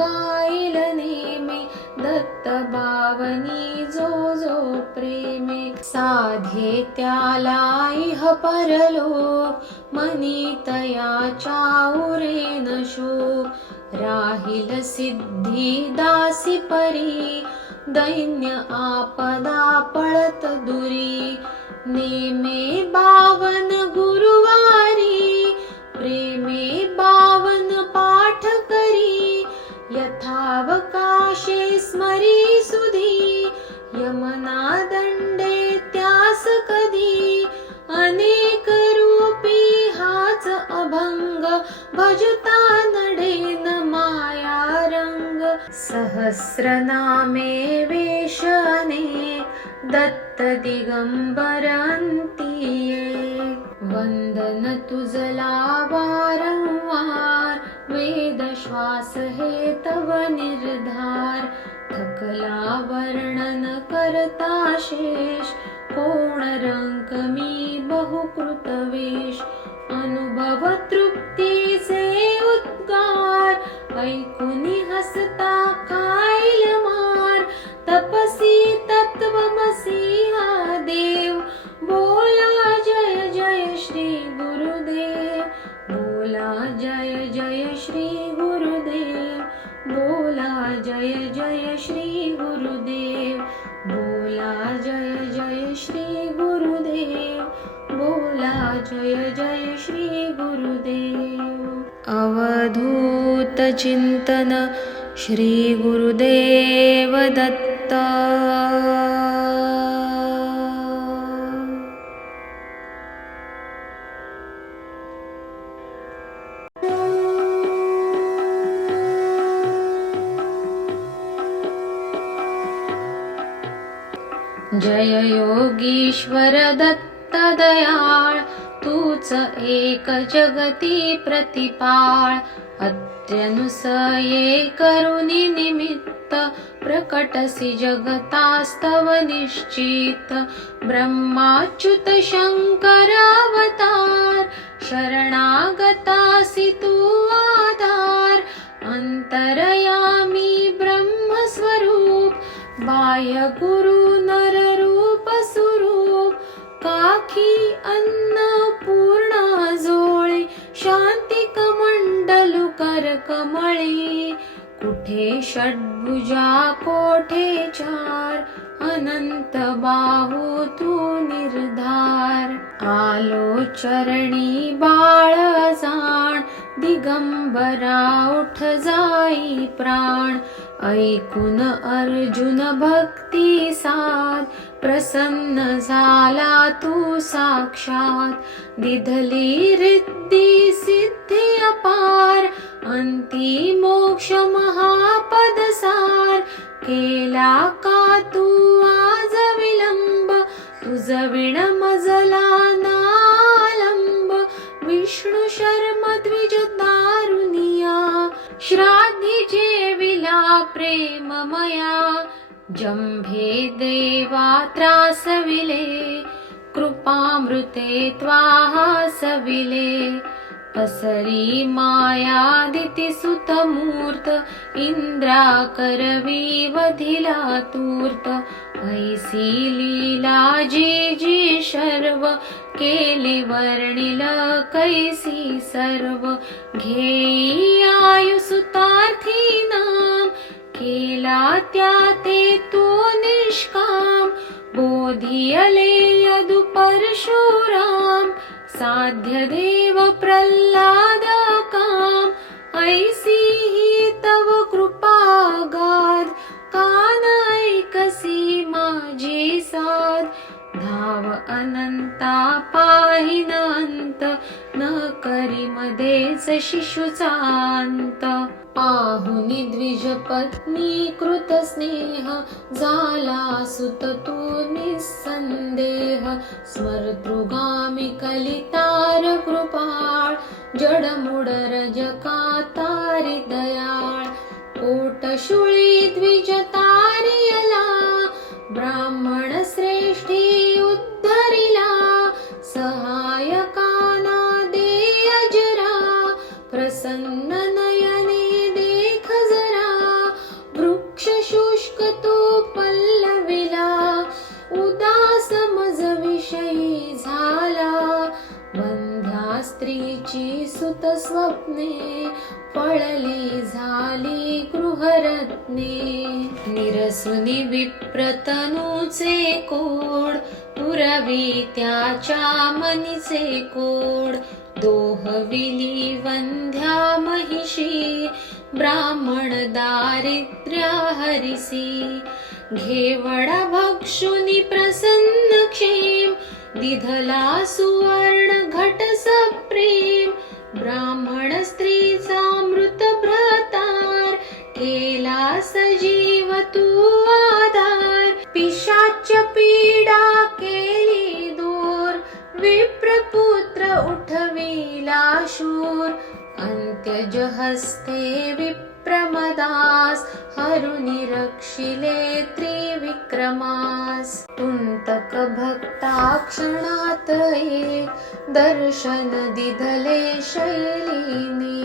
गाईल नेमे, दत्त बावनी जो जो प्रेमे. साधे त्याला इह परलोक, मनी तयाच्या उरेन शोक. राहिल सिद्धी दासी परी, दैन्य आपदा पळत दुरी. नेमे बावन गुरुवारी, प्रेमे बावन पाठ करी. यथावकाशे स्मरी सुधी, यमना दंडे त्यास कधी. अनेक रूपी हाच अभंग, भजता नडेन माया रंग. सहस्रनामे वेश अनेक, दत्त दिगंबर अंती एक. वंदन तुझला वारंवार, वेद श्वास हे तव निर्धार. थकला वर्णन करता शेष, कोण रंक मी बहुकृत वेश. अनुभव तृप्तीचे उद्गार, ऐकुनी हसता खाईल मार. तपसी तत्वमसी हा देव, बोला जय जय श्री गुरुदेव. बोला जय जय श्री गुरुदेव. बोला जय जय श्री गुरुदेव. बोला बोला जय जय श्री गुरुदेव, बोला जय जय श्री गुरुदेव। अवधूत चिंतन श्री गुरुदेव दत्त। जय योगीश्वर दत्त दयाळ, तूच एक जगती प्रतिपाळ। अत्र्यनुसये करुणी निमित्त, प्रकटसी जगतास्तव निश्चित। ब्रह्माच्युत शंकर अवतार, शरणागतासी तू आधार। अंतरयामी ब्रह्मस्वरूप, बाह्य गुरु नर रूप स्वरूप। काखी अन्नपूर्णा जोळे, शांती कमंडलु कर कमळे। कुठे षड्भुजा कोठे चार, अनंत बाहू तू निर्धार। आलो चरणी बाळ जाण, दिगंबरा उठ जाई प्राण। ऐकून अर्जुन भक्ती साध, प्रसन्न झाला तू साक्षात। दिधली रिद्धी सिद्धी अपार, अंती मोक्ष महापद सार। केला का तू आज विलंब, तुझ विण मजला नालंब। विष्णू शर्म द्विज दारुनिया, श्राद्धी जेविला प्रेममया। जंभे देवा त्रासविले, कृपामृते त्वाहासविले। पसरी मायादिती सुतमूर्त, इंद्रा करवी वधिला तूर्त। ऐसी लीला जी जी शर्व, केली वर्णिल कैसी सर्व। घेई आयु सुतार्थी नाम, केला त्या ते तो निष्काम। बोधियले यदु परशुराम, साध्य देव प्रल्हाद काम। ऐसी ही तव कृपा गाध, कान ऐकसी माझी साध। धाव अनंता पाहिन अंत, न करी मध्येच शिशुचा अंत। पाहुनी द्विज पत्नी कृत स्नेह, झाला सुत तू निसंदेह। स्मर्तृगामी कलितार कृपाळ, जडमुड रजका तारी दयाळ। पोटशुळी द्विज तारियला, ब्राह्मण श्रेष्ठी उद्धरिला। सहायकाना दे अजरा, प्रसन्न नयने देख जरा। वृक्ष शुष्क तो पल्लविला, उदास मज विषयी झाला। बंध्या स्त्रीची सुत स्वप्ने, पळली झाली गृहरत्ने। निरसुनी विप्रतनूचे कोड, पुरवी त्याच्या मनीचे कोड। दोहविली वंध्या महिषी, ब्राह्मण दारिद्र्या हरिसी। घेवडा भक्षुनी प्रसन्न क्षेम, दिधला सुवर्ण घट सप्रेम। ब्राह्मण स्त्रीचा मृत भ्रतार, केला सजीव तू आधार। पिशाच पीडा केली दूर, विप्रपुत्र उठविला शूर। अंत्यज हस्ते विप्रमदास, हरुनि रक्षिले त्रिविक्रमास। तुंतक भक्ता क्षणात एक, दर्शन दिधले शैलीने।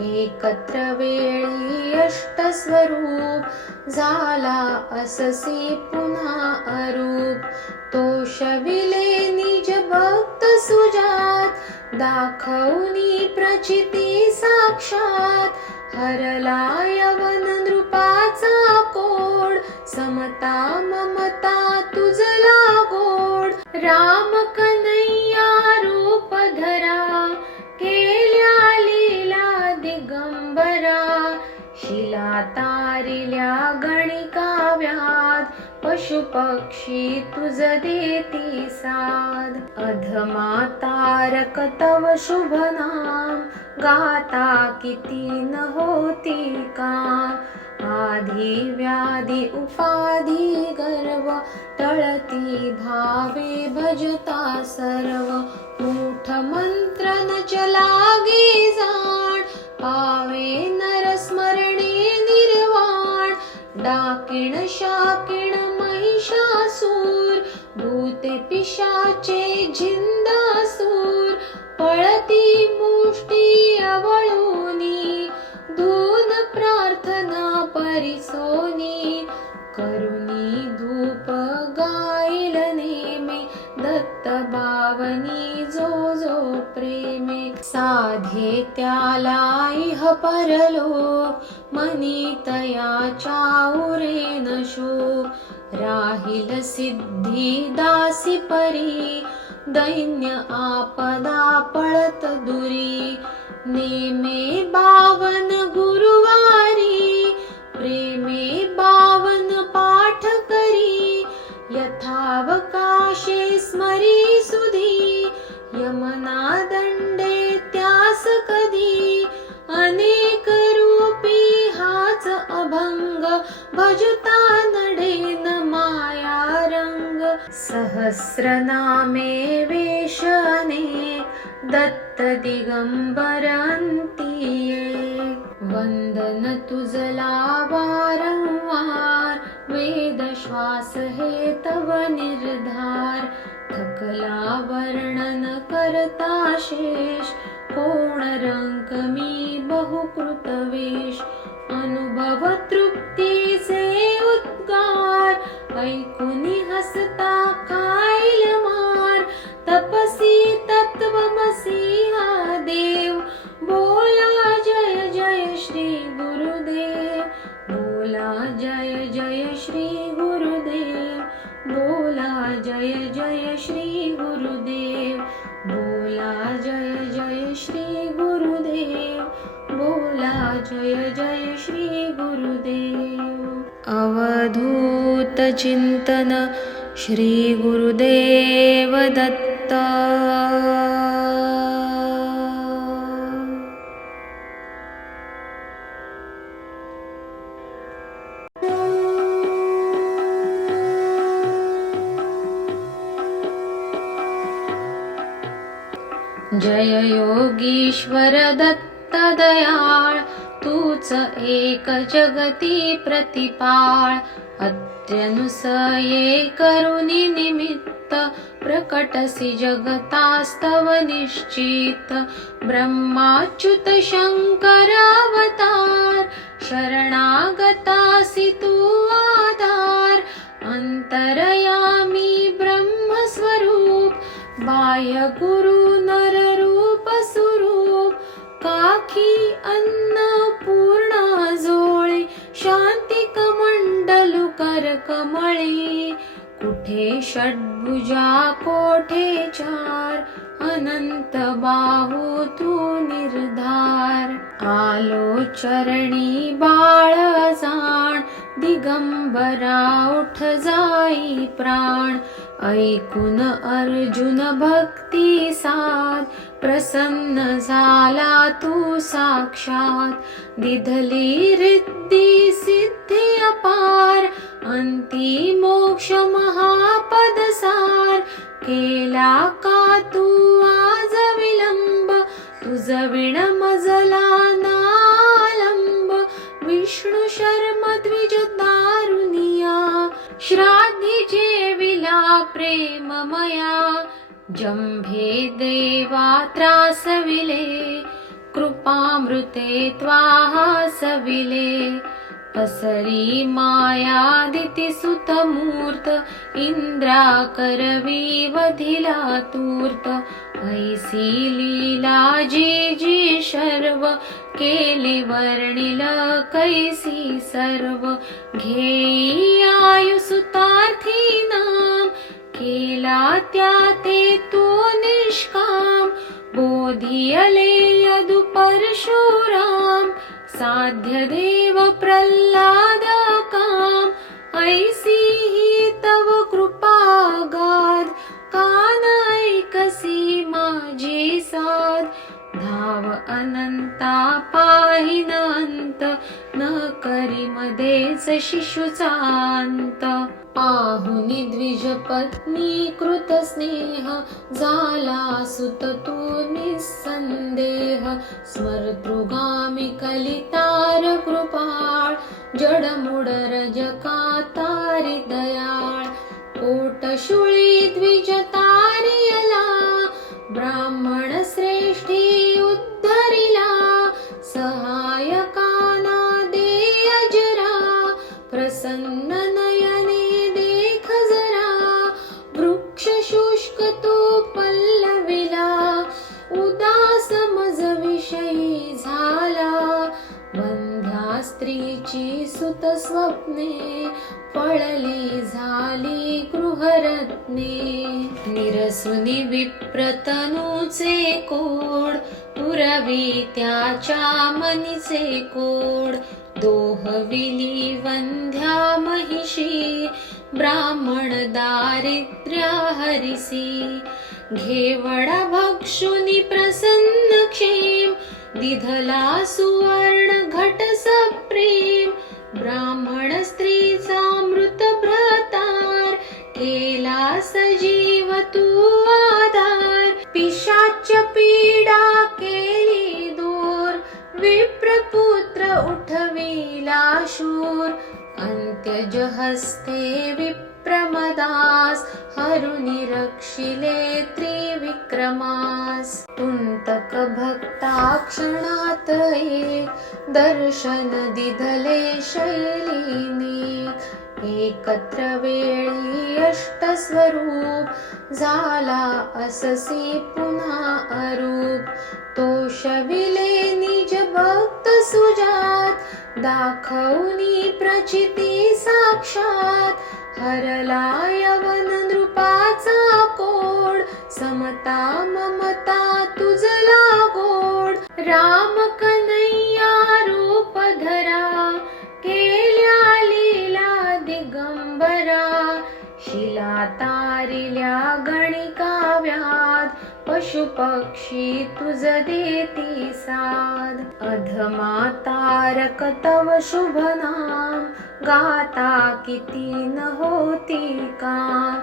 एकत्र वेळी अष्टस्वरूप, झाला अससी पुन्हा अरूप। तोषविले निज भक्त सुजात, दाखवनी प्रचिती साक्षात। हरला यवन नृपाचा कोड, समता ममता तुझला गोड, राम कन्हैया रूप धरा, केल्या लीला दिगंबरा, शिला तारिल्या गणिकाव्यात, पशु पक्षी तुझ देती साद, अधमा तारक तव शुभ नाम, गाता किती न होती काम, आधी व्याधी उपाधी गर्व, टळती भावे भजता सर्व, मूठ मंत्र न चलागे जाण, पावे नर स्मरणे निर्वाण, डाकिण शाकिण महिषासूर, भूते पिशाचे झिंदासूर, पळती मुष्टी अवळूनी, धून प्रार्थना परिसोनी, करुणी धूप गाईल नेमे, दत्त बावनी जो जो प्रेमे, साधे त्याला इह परलोक, मनी तयाच्या उरेन शोक, राहील सिद्धी दासी परी, दैन्य आपदा पळत दुरी, नेमे 52 गुरुवारी, प्रेमे 52 पाठ करी, यथावकाशे स्मरी सुधी, यमना दंडे त्यास कधी, अनेक रूपी हाच अभंग, भजता नडेन माया रंग, सहस्रनामे वेश अनेक, दत्त दिगंबर अंती एक, वंदन तुझला वारंवार, वेद श्वास हे तव निर्धार, थकला वर्णन करता शेष, कोण रंक मी बहुकृत वेश, अनुभव तृप्तीचे उद्गार, ऐकुनी हसता खाईल मार, तपसी तत्वमसी हा देव, बोला जय जय श्री गुरुदेव, बोला जय जय श्री गुरुदेव, बोला जय जय श्री गुरुदेव, बोला जय जय श्री गुरुदेव, बोला जय जय श्री गुरुदेव. अवधूत चिंतन श्री गुरुदेव दत्त. जय योगीश्वर दत्त दयाळ, तूच एक जगती प्रतिपाळ, अत्र्यनुसये करुणी निमित्त, प्रकटसी जगतास्तव निश्चित, ब्रह्माच्युत शंकर अवतार, शरणागतासी तू आधार, अंतरयामी ब्रह्मस्वरूप, बाह्य गुरु नर रूप स्वरूप, काखी अन्नपूर्णा जोळे, शांती कमंडलु कर कमळे, कुठे षड्भुजा कोठे चार, अनंत बाहू तू निर्धार, आलो चरणी बाळ जाण, दिगंबरा उठ जाई प्राण, ऐकून अर्जुन भक्ती साध, प्रसन्न झाला तू साक्षात, दिधली रिद्धी सिद्धी अपार, अंती मोक्ष महापद सार, केला का तू आज विलंब, तुझ विण मजला नालंब, विष्णू शर्म द्विज दारुनिया, श्राद्धी जेविला प्रेममया, जंभे देवा त्रासविले, कृपामृते त्वाहासविले, पसरी मायादिती सुतमूर्त, इंद्रा करवी वधिला तूर्त. ऐसी लीला जी जी शर्व, केली वर्णिल कैसी सर्व. घेई आयुसुतार्थी नाम, केला त्या ते तो निष्काम. बोधियले यदु परशुराम, साध्य देव प्रल्हाद काम. ऐसी ही तव कृपा गाद, कान ऐकसी माझी साध. धाव अनंता पाहिन अंत, न करी मध्येच शिशुचा अंत. पाहुनी द्विज पत्नी कृत स्नेह, झाला सुत तू निसंदेह. स्मर्तृगामी कलितार कृपाळ, जडमुड रजका तारी दयाळ. पोटशुळी द्विज तारियला, ब्राह्मण श्रेष्ठी उद्धरिला. सहायकाना दे अजरा, प्रसन्न नयने देख जरा. वृक्ष शुष्क तो पल्लविला, उदास मज विषयी झाला. वंध्या स्त्रीची सुत स्वप्ने, पळली झाली गृहरत्ने. निरसुनी विप्रतनूचे कोड, पुरवी त्याच्या मनीचे कोड. दोहविली वंध्या महिषी, ब्राह्मण दारिद्र्या हरिसी. घेवडा भक्षुनी प्रसन्न क्षेम, दिधला सुवर्ण घट सप्रेम. ब्राह्मण स्त्रीचा मृत भ्रतार, केला सजीव तू आधार. पिशाच पीडा केली दूर, विप्रपुत्र उठविला शूर. अंत्यज हस्ते विप्रमदास, हरुनि रक्षिले त्रिविक्रमास. तुंतक भक्ता क्षणात एक, दर्शन दिधले शैलीने. एकत्र वेळी अष्टस्वरूप, झाला अससी पुन्हा अरूप. तोषविले निज भक्त सुजात, दाखवनी प्रचिती साक्षात. हरला यवन नृपाचा कोड, समता ममता तुझला गोड. राम कन्हैया रूप धरा, केल्या लीला दिगंबरा. शिला तारिल्या गणिका व्याध, पशु पक्षी तुझ देती साध. अधमा तारक तव शुभ नाम, गाता किती न होती काम.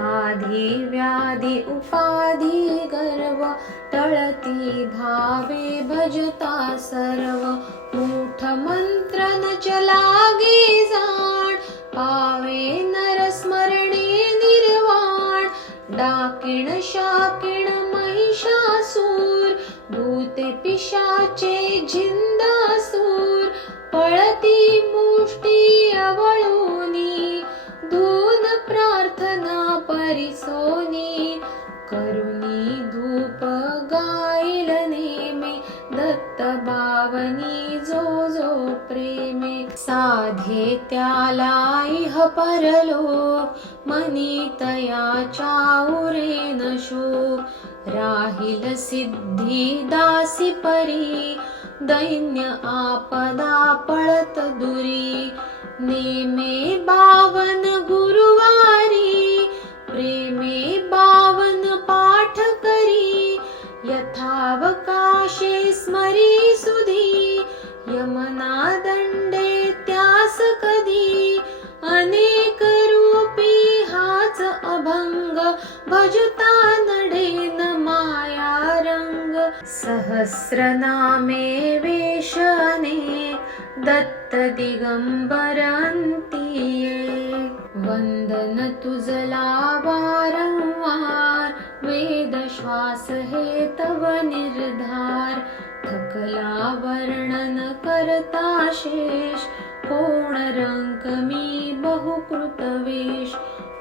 आधी व्याधी उपाधी गर्व, टळती भावे भजता सर्व. मूठ मंत्र न चलागे जाण, पावे नर स्मरणे निर्वाण. डाकिण शाकिण महिषासूर, भूते पिशाचे झिंदासूर. पळती मुष्टी अवळूनी, धून प्रार्थना परिसोनी. करुणी धूप गाईल नेमे, दत्त बावनी जो जो प्रेमे. साधे त्याला इह परलोक, मनी तयाच्या उरेन शोक. राहिल सिद्धी दासी परी, दैन्य आपदा पळत दुरी. नेमे बावन गुरुवारी, प्रेमे बावन पाठ करी. यथावकाशे स्मरी सुधी, यमना दंडे त्यास कधी. अनेक रूपी हाच अभंग, भजता नडेन माया रंग. सहस्रनामे वेश अनेक, दत्त दिगंबर अंतिये. वंदन तुझला वारंवार, वेद श्वास हे तव निर्धार. थकला वर्णन करता शेष, कोणरंक मी बहुकृतवेश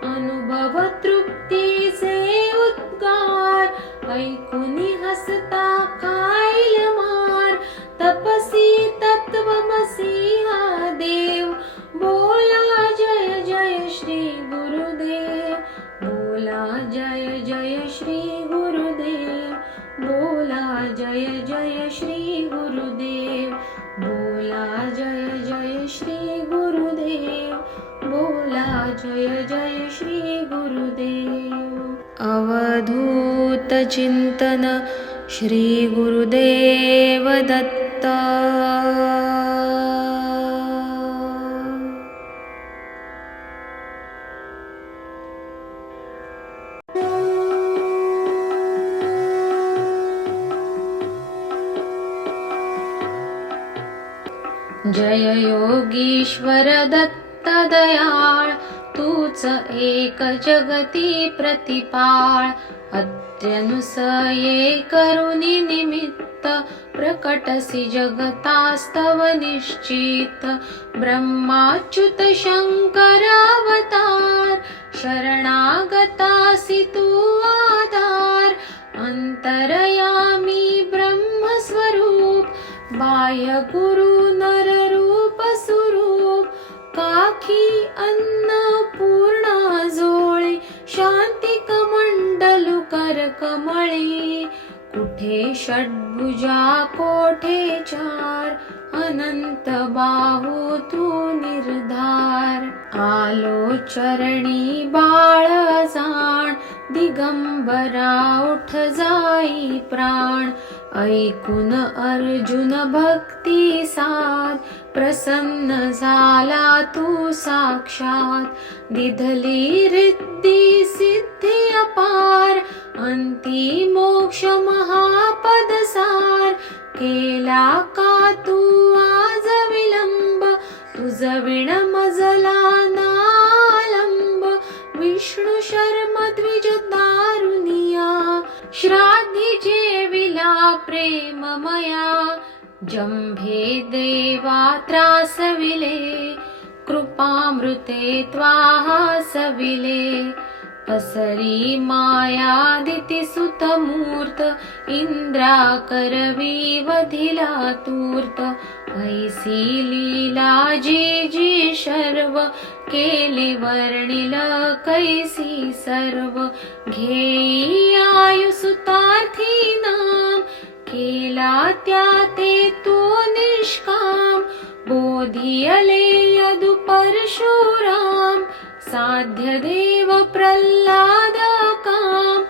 अनुभव तृप्तीचे उद्गार ऐकुनी हसता खाईल मार तपसी तत्वमसी हा देव बोला जय जय श्री गुरुदेव बोला जय जय श्री गुरुदेव बोला जय जय श्री गुरुदेव बोला जय जय श्री गुरुदेव बोला जय जय श्री गुरुदेव अवधूत चिंतन श्री गुरुदेव दत्ता जय योगीश्वर दत्त दयाळ तूच एक जगती प्रतिपाळ अत्र्यनुसये करुणी निमित्त प्रकटसी जगतास्तव निश्चित ब्रह्माच्युत शंकर अवतार शरणागतासी तू आधार अंतरयामी ब्रह्मस्वरूप बाह्य गुरु नर रूप सुरूप काखी अन्नपूर्णा जोळे शांती कमंडलु कर कमळी कुठे षड्भुजा कोठे चार अनंत बाहू तू निर्धार आलो चरणी बाळ जाण दिगंबरा उठ जाई प्राण ऐकून अर्जुन भक्ती साध प्रसन्न झाला तू साक्षात दिधली रिद्धी सिद्धी अपार अंती मोक्ष महापद सार केला का तू आज विलंब तुझ विण मजला नालंब विष्णू शर्म द्विज दारुनिया श्राद्धी जेविला प्रेममया जंभे देवा त्रासविले कृपामृते त्वाहासविले असरी मायादिती सुतमूर्त इंद्रा करवी वधिला तूर्त ऐसी लीला जी जी शर्व केली वर्णिल कैसी सर्व घेई आयुसुतार्थी नाम केला त्या ते तो निष्काम बोधियले यदु परशुराम साध्य देव प्रल्हाद काम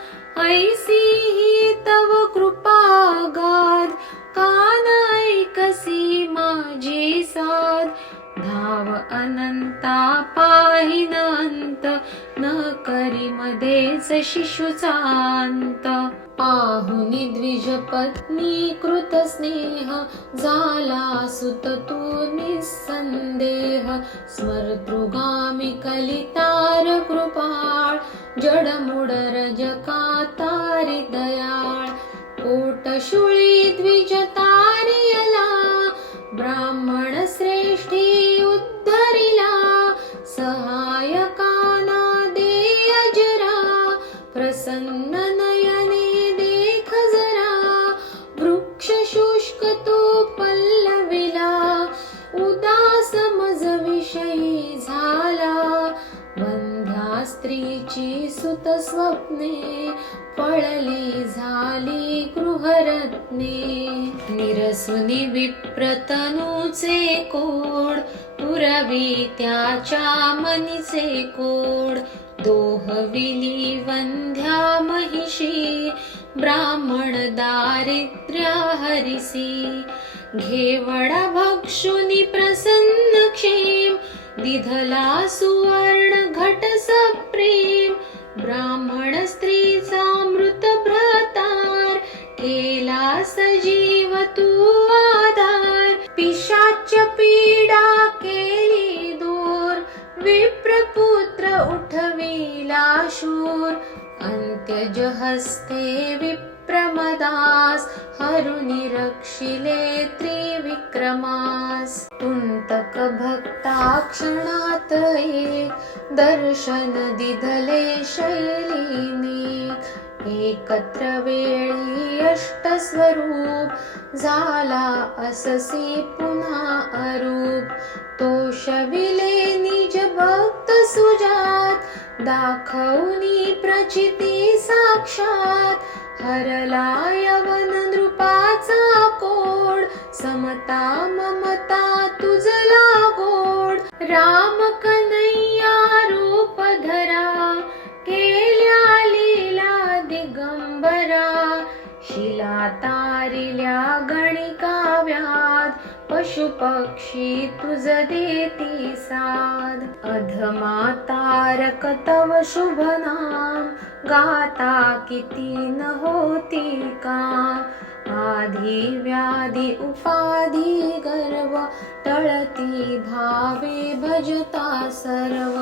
ऐसी ही तव कृपागाध कान ऐकसी माझी साध धाव अनंता पाहिन अंत न करी मध्येच शिशुचांत पाहुनी द्विज पत्नी कृत स्नेह झाला सुत तू निसंदेह स्मरतृगामी कलितार कृपाळ जडमुड रजका तारी दयाळ कोटशुळी द्विज तारियला ब्राह्मण श्रेष्ठी उद्धरिला सहायकाना देय जरा प्रसन्न नयने देख जरा वृक्ष शुष्क तो पल्लविला उदास मज विषयी झाला बंध्या स्त्रीची सुत स्वप्ने पळली झाली गृहरत्ने निरसुनी विप्रतनूचे कोड पुरवी त्याच्या मनीचे कोड दोहविली वंध्या महिषी ब्राह्मण दारिद्र्य हरिसी घेवडा भक्षुनी प्रसन्न क्षेम दिधला सुवर्ण घट सप्रेम ब्राह्मण स्त्रीचा मृत भ्रतार केला सजीव तू आधार पिशाच पीडा केली दूर विप्रपुत्र उठविला शूर अंत्यज हस्ते विप्रमदास हरुनि रक्षिले त्रिविक्रमास तुंतक भक्ता क्षणात एक दर्शन दिधले शैलीने एकत्र वेळी अष्टस्वरूप झाला अससी पुन्हा अरूप तोषविले निज भक्त सुजात दाखवनी प्रचिती साक्षात हरला यवन नृपाचा कोड समता ममता तुझला गोड राम कन्हैया रूप धरा केल्या लीला दिगंबरा शिला तारिल्या गणिकाव्यात पशुपक्षी तुझ देती साध अधमा तारक तव शुभ नाम गाता किती न होती काम आधी व्याधी उपाधी गर्व टळती भावे भजता सर्व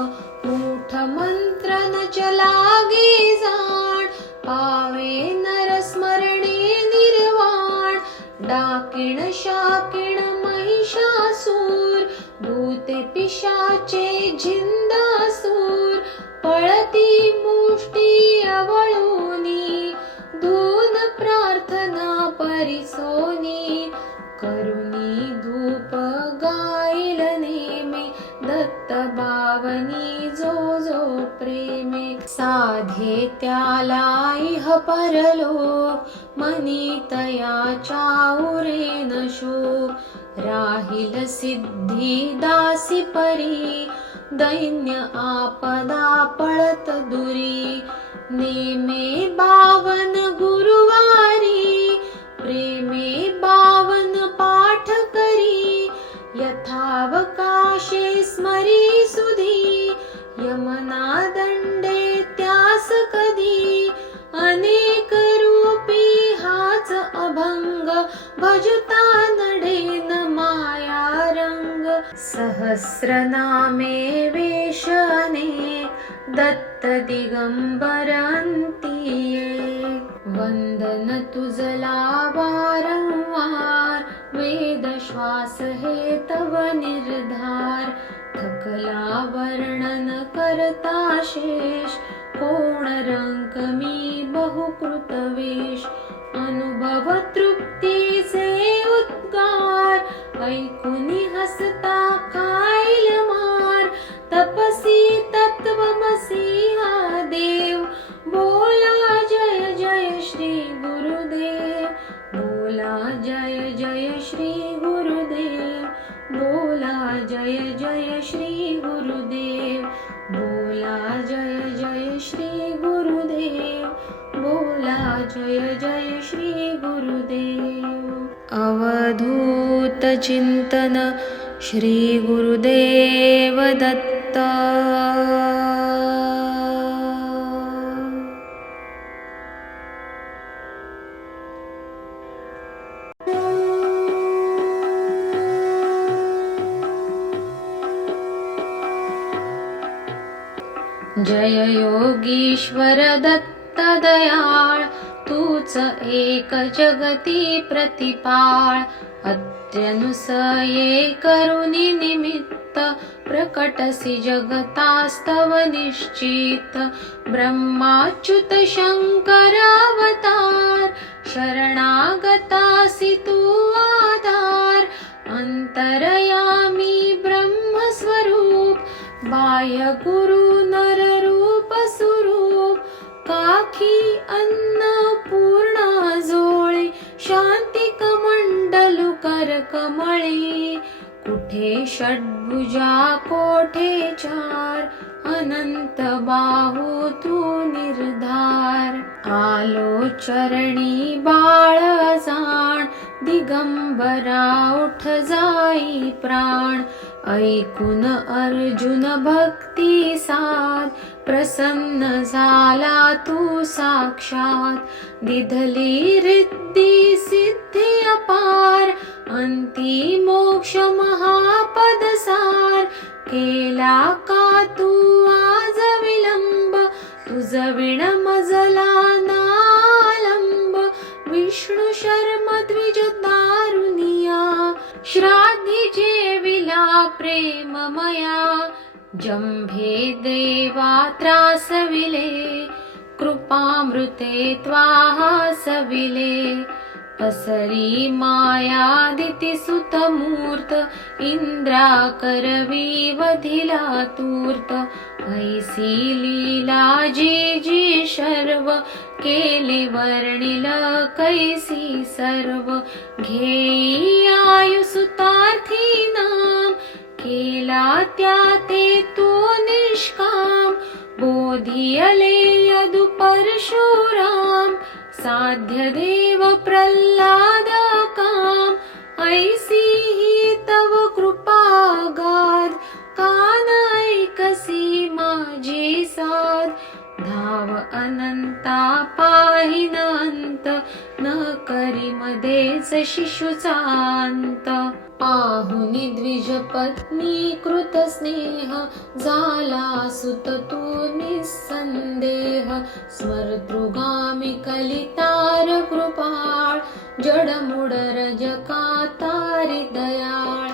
मूठ मंत्र न चलागे जाण पावे नर स्मरणे निर्वाण डाकिण शाकिण महिषासूर भूते पिशाचे झिंदासूर पळती मुष्टी अवळूनी धून प्रार्थना परिसोनी करुणी धूप गाईल नेमे दत्त बावनी जो जो प्रेमे साधे त्याला इह परलोक मनी तयाच्या उरे शोक राहील सिद्धी दासी परी दैन्य आपदा पळत दुरी नेमे बावन गुरुवारी प्रेमे बावन पाठ करी यथावकाशे स्मरी सुधी यमना दंडे त्यास कधी अनेक रूपी हाच अभंग भजता नडेन माया रंग सहस्रनामे वेश अनेक दत्त दिगंबर अंती एक वंदन तुझला वारंवार वेद श्वास हे तव निर्धार थकला वर्णन करता शेष कोण रंक मी बहुकृत वेश अनुभव तृप्तीचे उद्गार ऐकुनी हसता खाईल मार तपसी तत्वमसी हा देव बोला जय जय श्री गुरुदेव बोला जय जय श्री गुरुदेव बोला जय जय श्री गुरुदेव बोला जय जय श्री गुरुदेव बोला जय जय श्री गुरुदेव अवधूत चिंतन श्री गुरुदेव दत्त जय योगीश्वर दत्त दयाळ तूच एक जगती प्रतिपाळ अत्यनुसये करुणी निमित्त प्रकटसी जगतास्तव निश्चित ब्रह्माच्युत शंकर अवतार शरणागतासी तू आधार अंतरयामी ब्रह्मस्वरूप बाह्य गुरु नर रूप स्वरूप काखी अन्न पूर्ण जोळे शांती कमंडलु कर कमळे कुठे षड्भुजा कोठे चार अनंत बाहू तू निर्धार आलो चरणी बाळ जाण दिगंबरा उठ जाई प्राण ऐकून अर्जुन भक्ती साध प्रसन्न झाला तू साक्षात दिधली रिद्धी सिद्धी अपार अंती मोक्ष महापद सार केला का तू आज विलंब तुझ विण मजला नालंब प्रेममया जंभे देवा त्रासविले कृपामृते त्वाहासविले पसरी मायादिती सुतमूर्त इंद्रा करवी वधिला तूर्त ऐसी लीला जी जी शर्व केली वर्णिल कैसी सर्व घेई आयु सुतार्थी नाम केला त्या ते तो निष्काम बोधियले यदु परशुराम साध्य देव प्रल्हाद काम ऐसी ही तव कृपा गाद कान ऐकसी माझी साध धाव अनंता पाहिन अंत न करी मध्येच शिशुचा अंत पाहुनी द्विज पत्नी कृत स्नेह झाला सुत तू निसंदेह स्मरतृगामी कलितार कृपाळ जडमुड रजका तारी दयाळ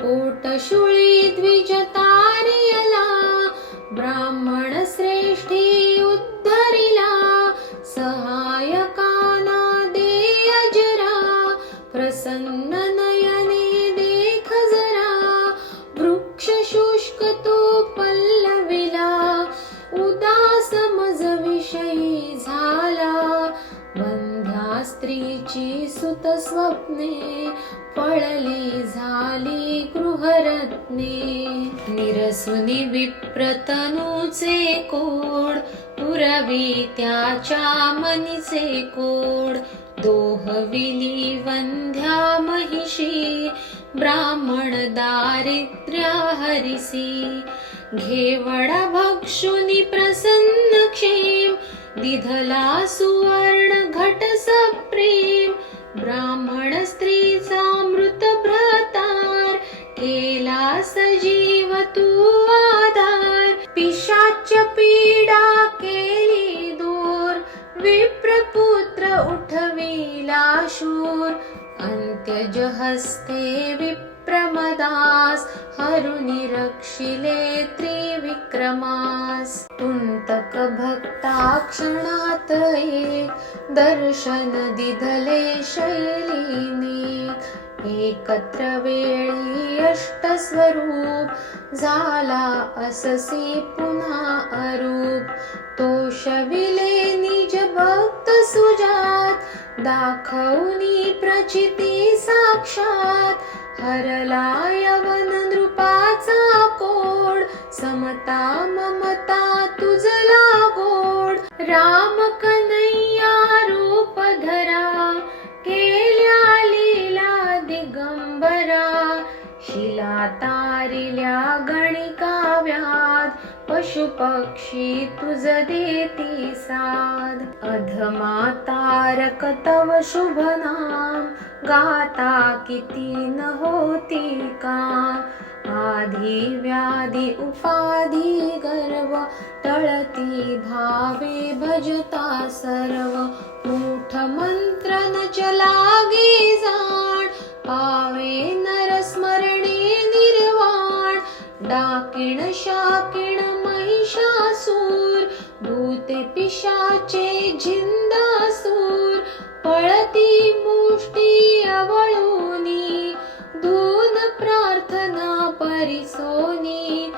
पोटशुळी द्विज तारियला ब्राह्मण श्रेष्ठी उद्धरिला सहायकाना दे अजरा प्रसन्न नयने देख जरा वृक्ष शुष्क तो पल्लविला उदास मज विषयी झाला बंध्या स्त्रीची सुत स्वप्ने पळली झाली गृहरत्ने निरसुनी विप्रतनूचे कोड पुरवी त्याच्या मनीचे कोड दोहविली वंध्या महिषी ब्राह्मण दारिद्र्या हरिसी घेवडा भक्षुनी प्रसन्न क्षेम दिधला सुवर्ण घट सप्रेम ब्राह्मण स्त्रीचा मृत भ्रतार केला सजीव तू आधार पिशाच पीडा केली दूर विप्रपुत्र उठविला शूर अंत्यज हस्ते विप्रमदास हरुनि रक्षिले त्रिविक्रमास तुंतक भक्ता क्षणात एक दर्शन दिधले शैलीने एकत्र वेळी अष्टस्वरूप झाला अससी पुन्हा अरूप तोषविले निज भक्त सुजात दाखवनी प्रचिती साक्षात हरला यवन नृपाचा कोड समता ममता तुझला गोड राम कन्हैया रूप धरा केल्या लीला दिगंबरा शिला तारिल्या गणिका व्याध पशु पक्षी तुझ देती साध अधमा तारक तव शुभ नाम गाता किती न होती काम आधी व्याधी उपाधी गर्व टळती भावे भजता सर्व मूठ मंत्र न चलागे जाण पावे नर स्मरणे निर्वाण डाकिण शाकिण महिषासूर भूते पिशाचे झिंदासूर पळती मुष्टी अवळूनी धून प्रार्थना परिसोनी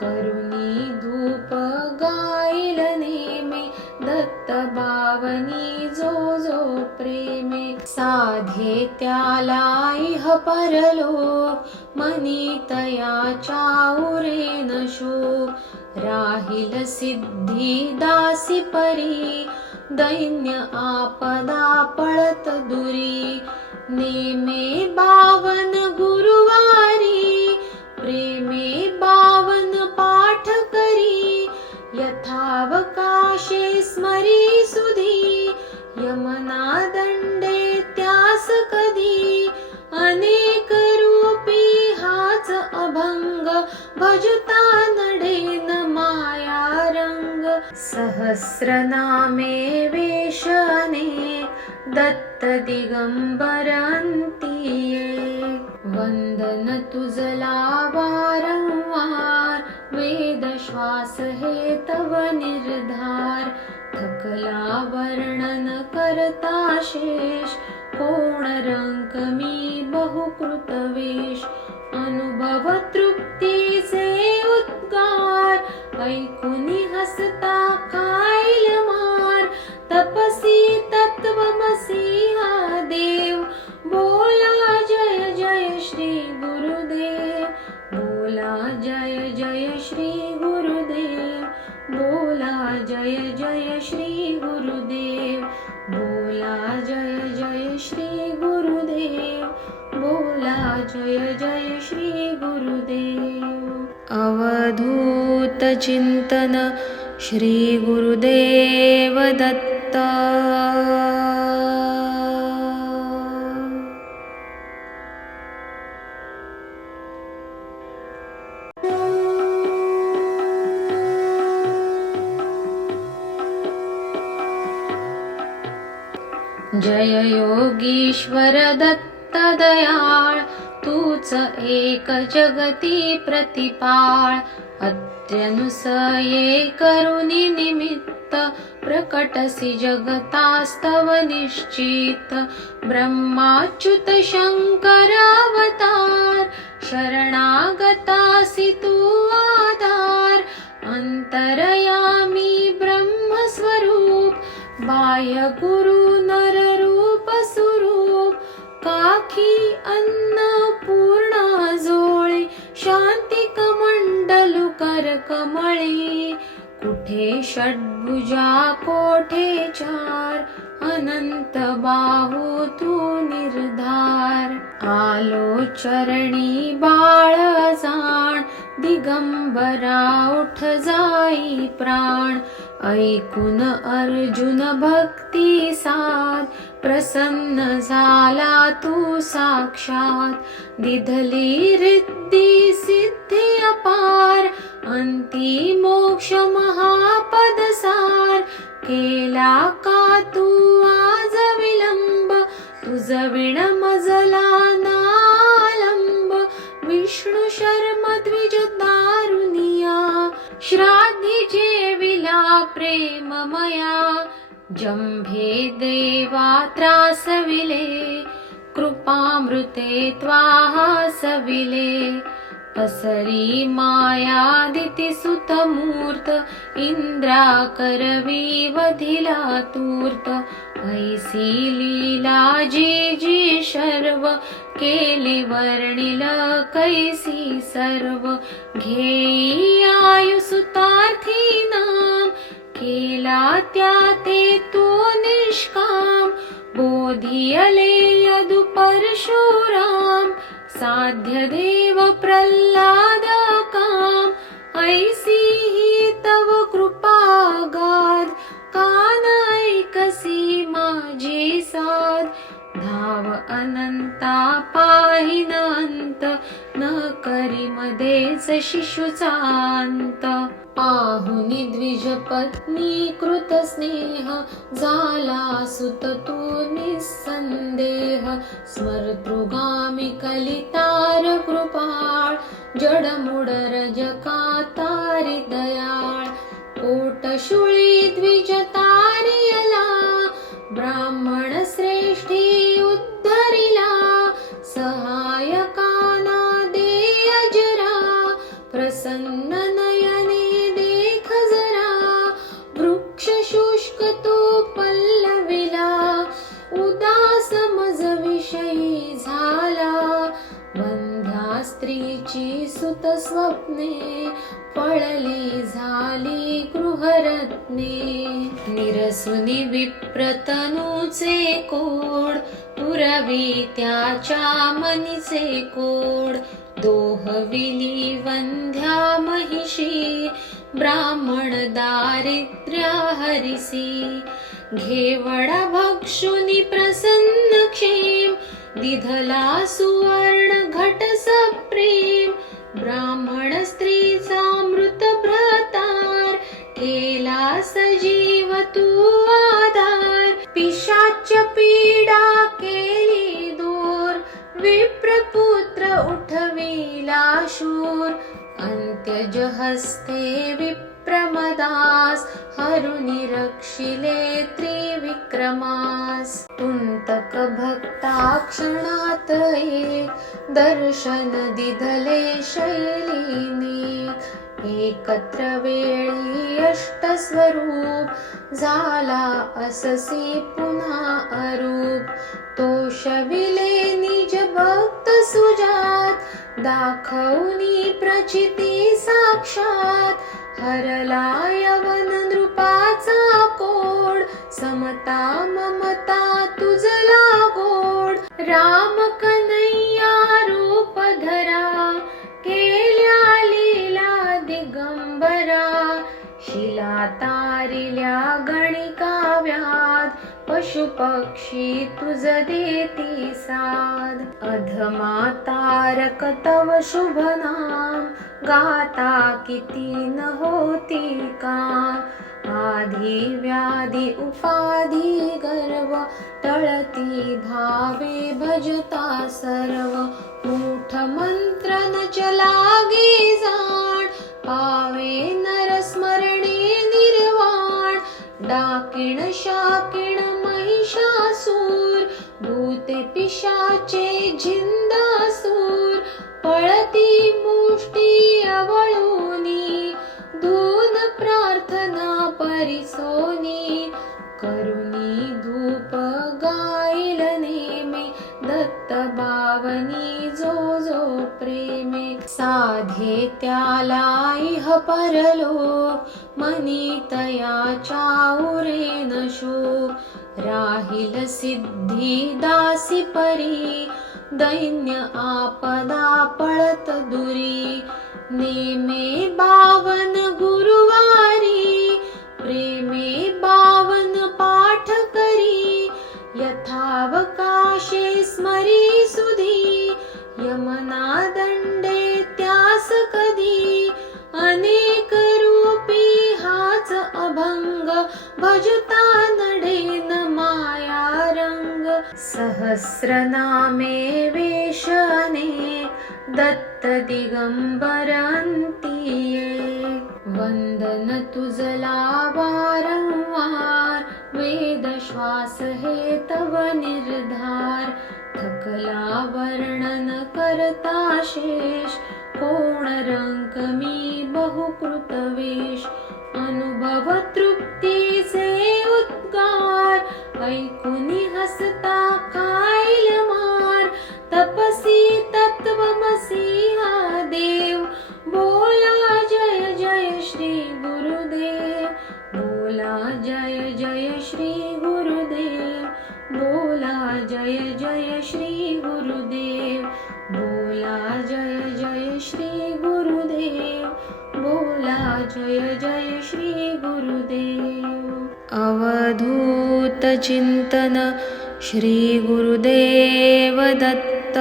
करुणी धूप गाईल नेमे दत्त बावनी जो जो प्रेमे साधे त्याला इह परलोक मनी तयाच्या उरेन शोक राहिल सिद्धी दासी परी दैन्य आपदा पळत दुरी नेमे बावन गुरुवारी प्रेमे बावन पाठ करी यथावकाशे स्मरी सुधी यमना दंडे त्यास कधी अनेक रूपी हाच अभंग भजता नडेन माया रंग सहस्रनामे वेश अनेक दत्त दिगंबर अंती एक वंदन तुझला वारंवार, वेद श्वास हे तव निर्धार. थकला वर्णन करता शेष, कोण रंक मी बहुकृत वेश. अनुभव तृप्तीचे उद्गार, ऐकुनी हसता खाईल मार. तपसी तत्वमसी हा देव, बोला जय जय श्री गुरुदेव. बोला जय जय श्री गुरुदेव. बोला जय जय श्री गुरुदेव. बोला जय जय श्री गुरुदेव. बोला जय जय श्री गुरुदेव. अवधूत चिंतन श्री गुरुदेव दत्त. जय योगीश्वर दत्त दयाळ, तूच एक जगती प्रतिपाळ. अत्र्यनुसये करुणी निमित्त, प्रकटसी जगतास्तव निश्चित. ब्रह्माच्युत शंकर अवतार, शरणागतासी तू आधार. अंतरयामी ब्रह्मस्वरूप, बाह्य गुरु नर रूप स्वरूप. काखी अन्नपूर्णा जोळी, शांती कमंडलु कर कमळी. कुठे षड्भुजा कोठे चार, अनंत बाहू तू निर्धार. आलो चरणी बाळ जाण, दिगंबरा उठ जाई प्राण. ऐकून अर्जुन भक्ती साध, प्रसन्न झाला तू साक्षात. दिधली रिद्धी सिद्धी अपार, अंती मोक्ष महापद सार. केला का तू आज विलंब, तुझ विण मजला नालंब. विष्णू शर्म द्विज दारुनिया, श्राद्धी जेविला प्रेममया. जंभे देवा त्रासविले, कृपामृते त्वाहासविले. पसरी मायादिती सुतमूर्त, इंद्रा करवी वधिला तूर्त. ऐसी लीला जी जी शर्व, केली वर्णिल कैसी सर्व. घेई आयुसुतार्थी नाम, केला त्या ते तो निष्काम. बोधियले यदु परशुराम, साध्य देव प्रल्हाद काम. ऐसी ही तव कृपा गाध, कान ऐकसी माझी साध. धाव अनंता पाहिन अंत, न करी मध्येच शिशुचा अंत. पाहुनी द्विज पत्नी कृत स्नेह, झाला सुत तू निसंदेह. स्मर्तृगामी कलितार कृपाळ, जडमुड रजका तारी दयाळ. पोटशुळी द्विज तारियला, ब्राह्मण श्रेष्ठी उद्धरिला. सहायकाना दे अजरा, प्रसन्न नयने देख जरा. वृक्ष शुष्क तो पल्लविला, उदास मज विषयी झाला. वंध्या स्त्रीची सुत स्वप्ने, पळली झाली गृहरत्ने. निरसुनी विप्रतनूचे कोड, पुरवी त्याच्या मनीचे कोड. दोहविली वंध्या महिषी, ब्राह्मण दारिद्र्या हरिसी. घेवडा भक्षुनी प्रसन्न क्षेम, दिधला सुवर्ण घट सप्रेम. ब्राह्मण स्त्रीचा मृत भ्रतार, केला सजीव तू आधार. पिशाच पीडा केली दूर, विप्रपुत्र शूर अन्त्यज हस्ते विप्रमदास हरुनि रक्षिले त्रिविक्रमास तुंतक भक्ता क्षणात एक दर्शन दिधले शैलीने एकत्र वेळी अष्टस्वरूप झाला अससी पुन्हा अरूप तोषविले निज भक्त सुजात दाखवनी प्रचिती साक्षात हरला यवन नृपाचा कोड समता ममता तुझला गोड राम कन्हैया रूप धरा केल्या लीला दिगंबरा शिला तारिल्या गणिका व्याध पशुपक्षी तुझ देती साध अधमा तारक तव शुभ नाम गाता किती न होती काम आधी व्याधी उपाधी गर्व टळती धावे भजता सर्व मूठ मंत्र न चलागे जाण पावे नर स्मरणे निर्वाण डाकिण शाकिण महिषासूर भूते पिशाचे झिंदासूर पळती मुष्टी अवळूनी धून प्रार्थना परिसोनी करुणी धूप गाईल नेमे दत्त बावनी जो जो प्रेमे साधे त्याला इह परलोक मनी तयाच्या उरेन शोक राहिल सिद्धी दासी परी दैन्य आपदा पळत दुरी नेमे बावन गुरुवारी प्रेमे बावन पाठ करी यथावकाशे स्मरी सुधी यमना दंडे त्यास कधी अनेक रूपी हाच अभंग भजता नडेन माया रंग सहस्रनामे वेश अनेक दत्त दिगंबर अंतिये वंदन तुझला वारंवार वेद श्वास हे तव निर्धार थकला वर्णन करता शेष कोण रंक मी बहुकृत वेश अनुभव तृप्तीचे उद्गार ऐकुनी हसता खाईल मार तपसी तत्वमसी हा देव बोला जय जय श्री गुरुदेव बोला जय जय श्री गुरुदेव बोला जय जय श्री गुरुदेव बोला जय जय श्री गुरुदेव बोला जय जय श्री गुरुदेव अवधूत चिंतन श्री गुरुदेव दत्त।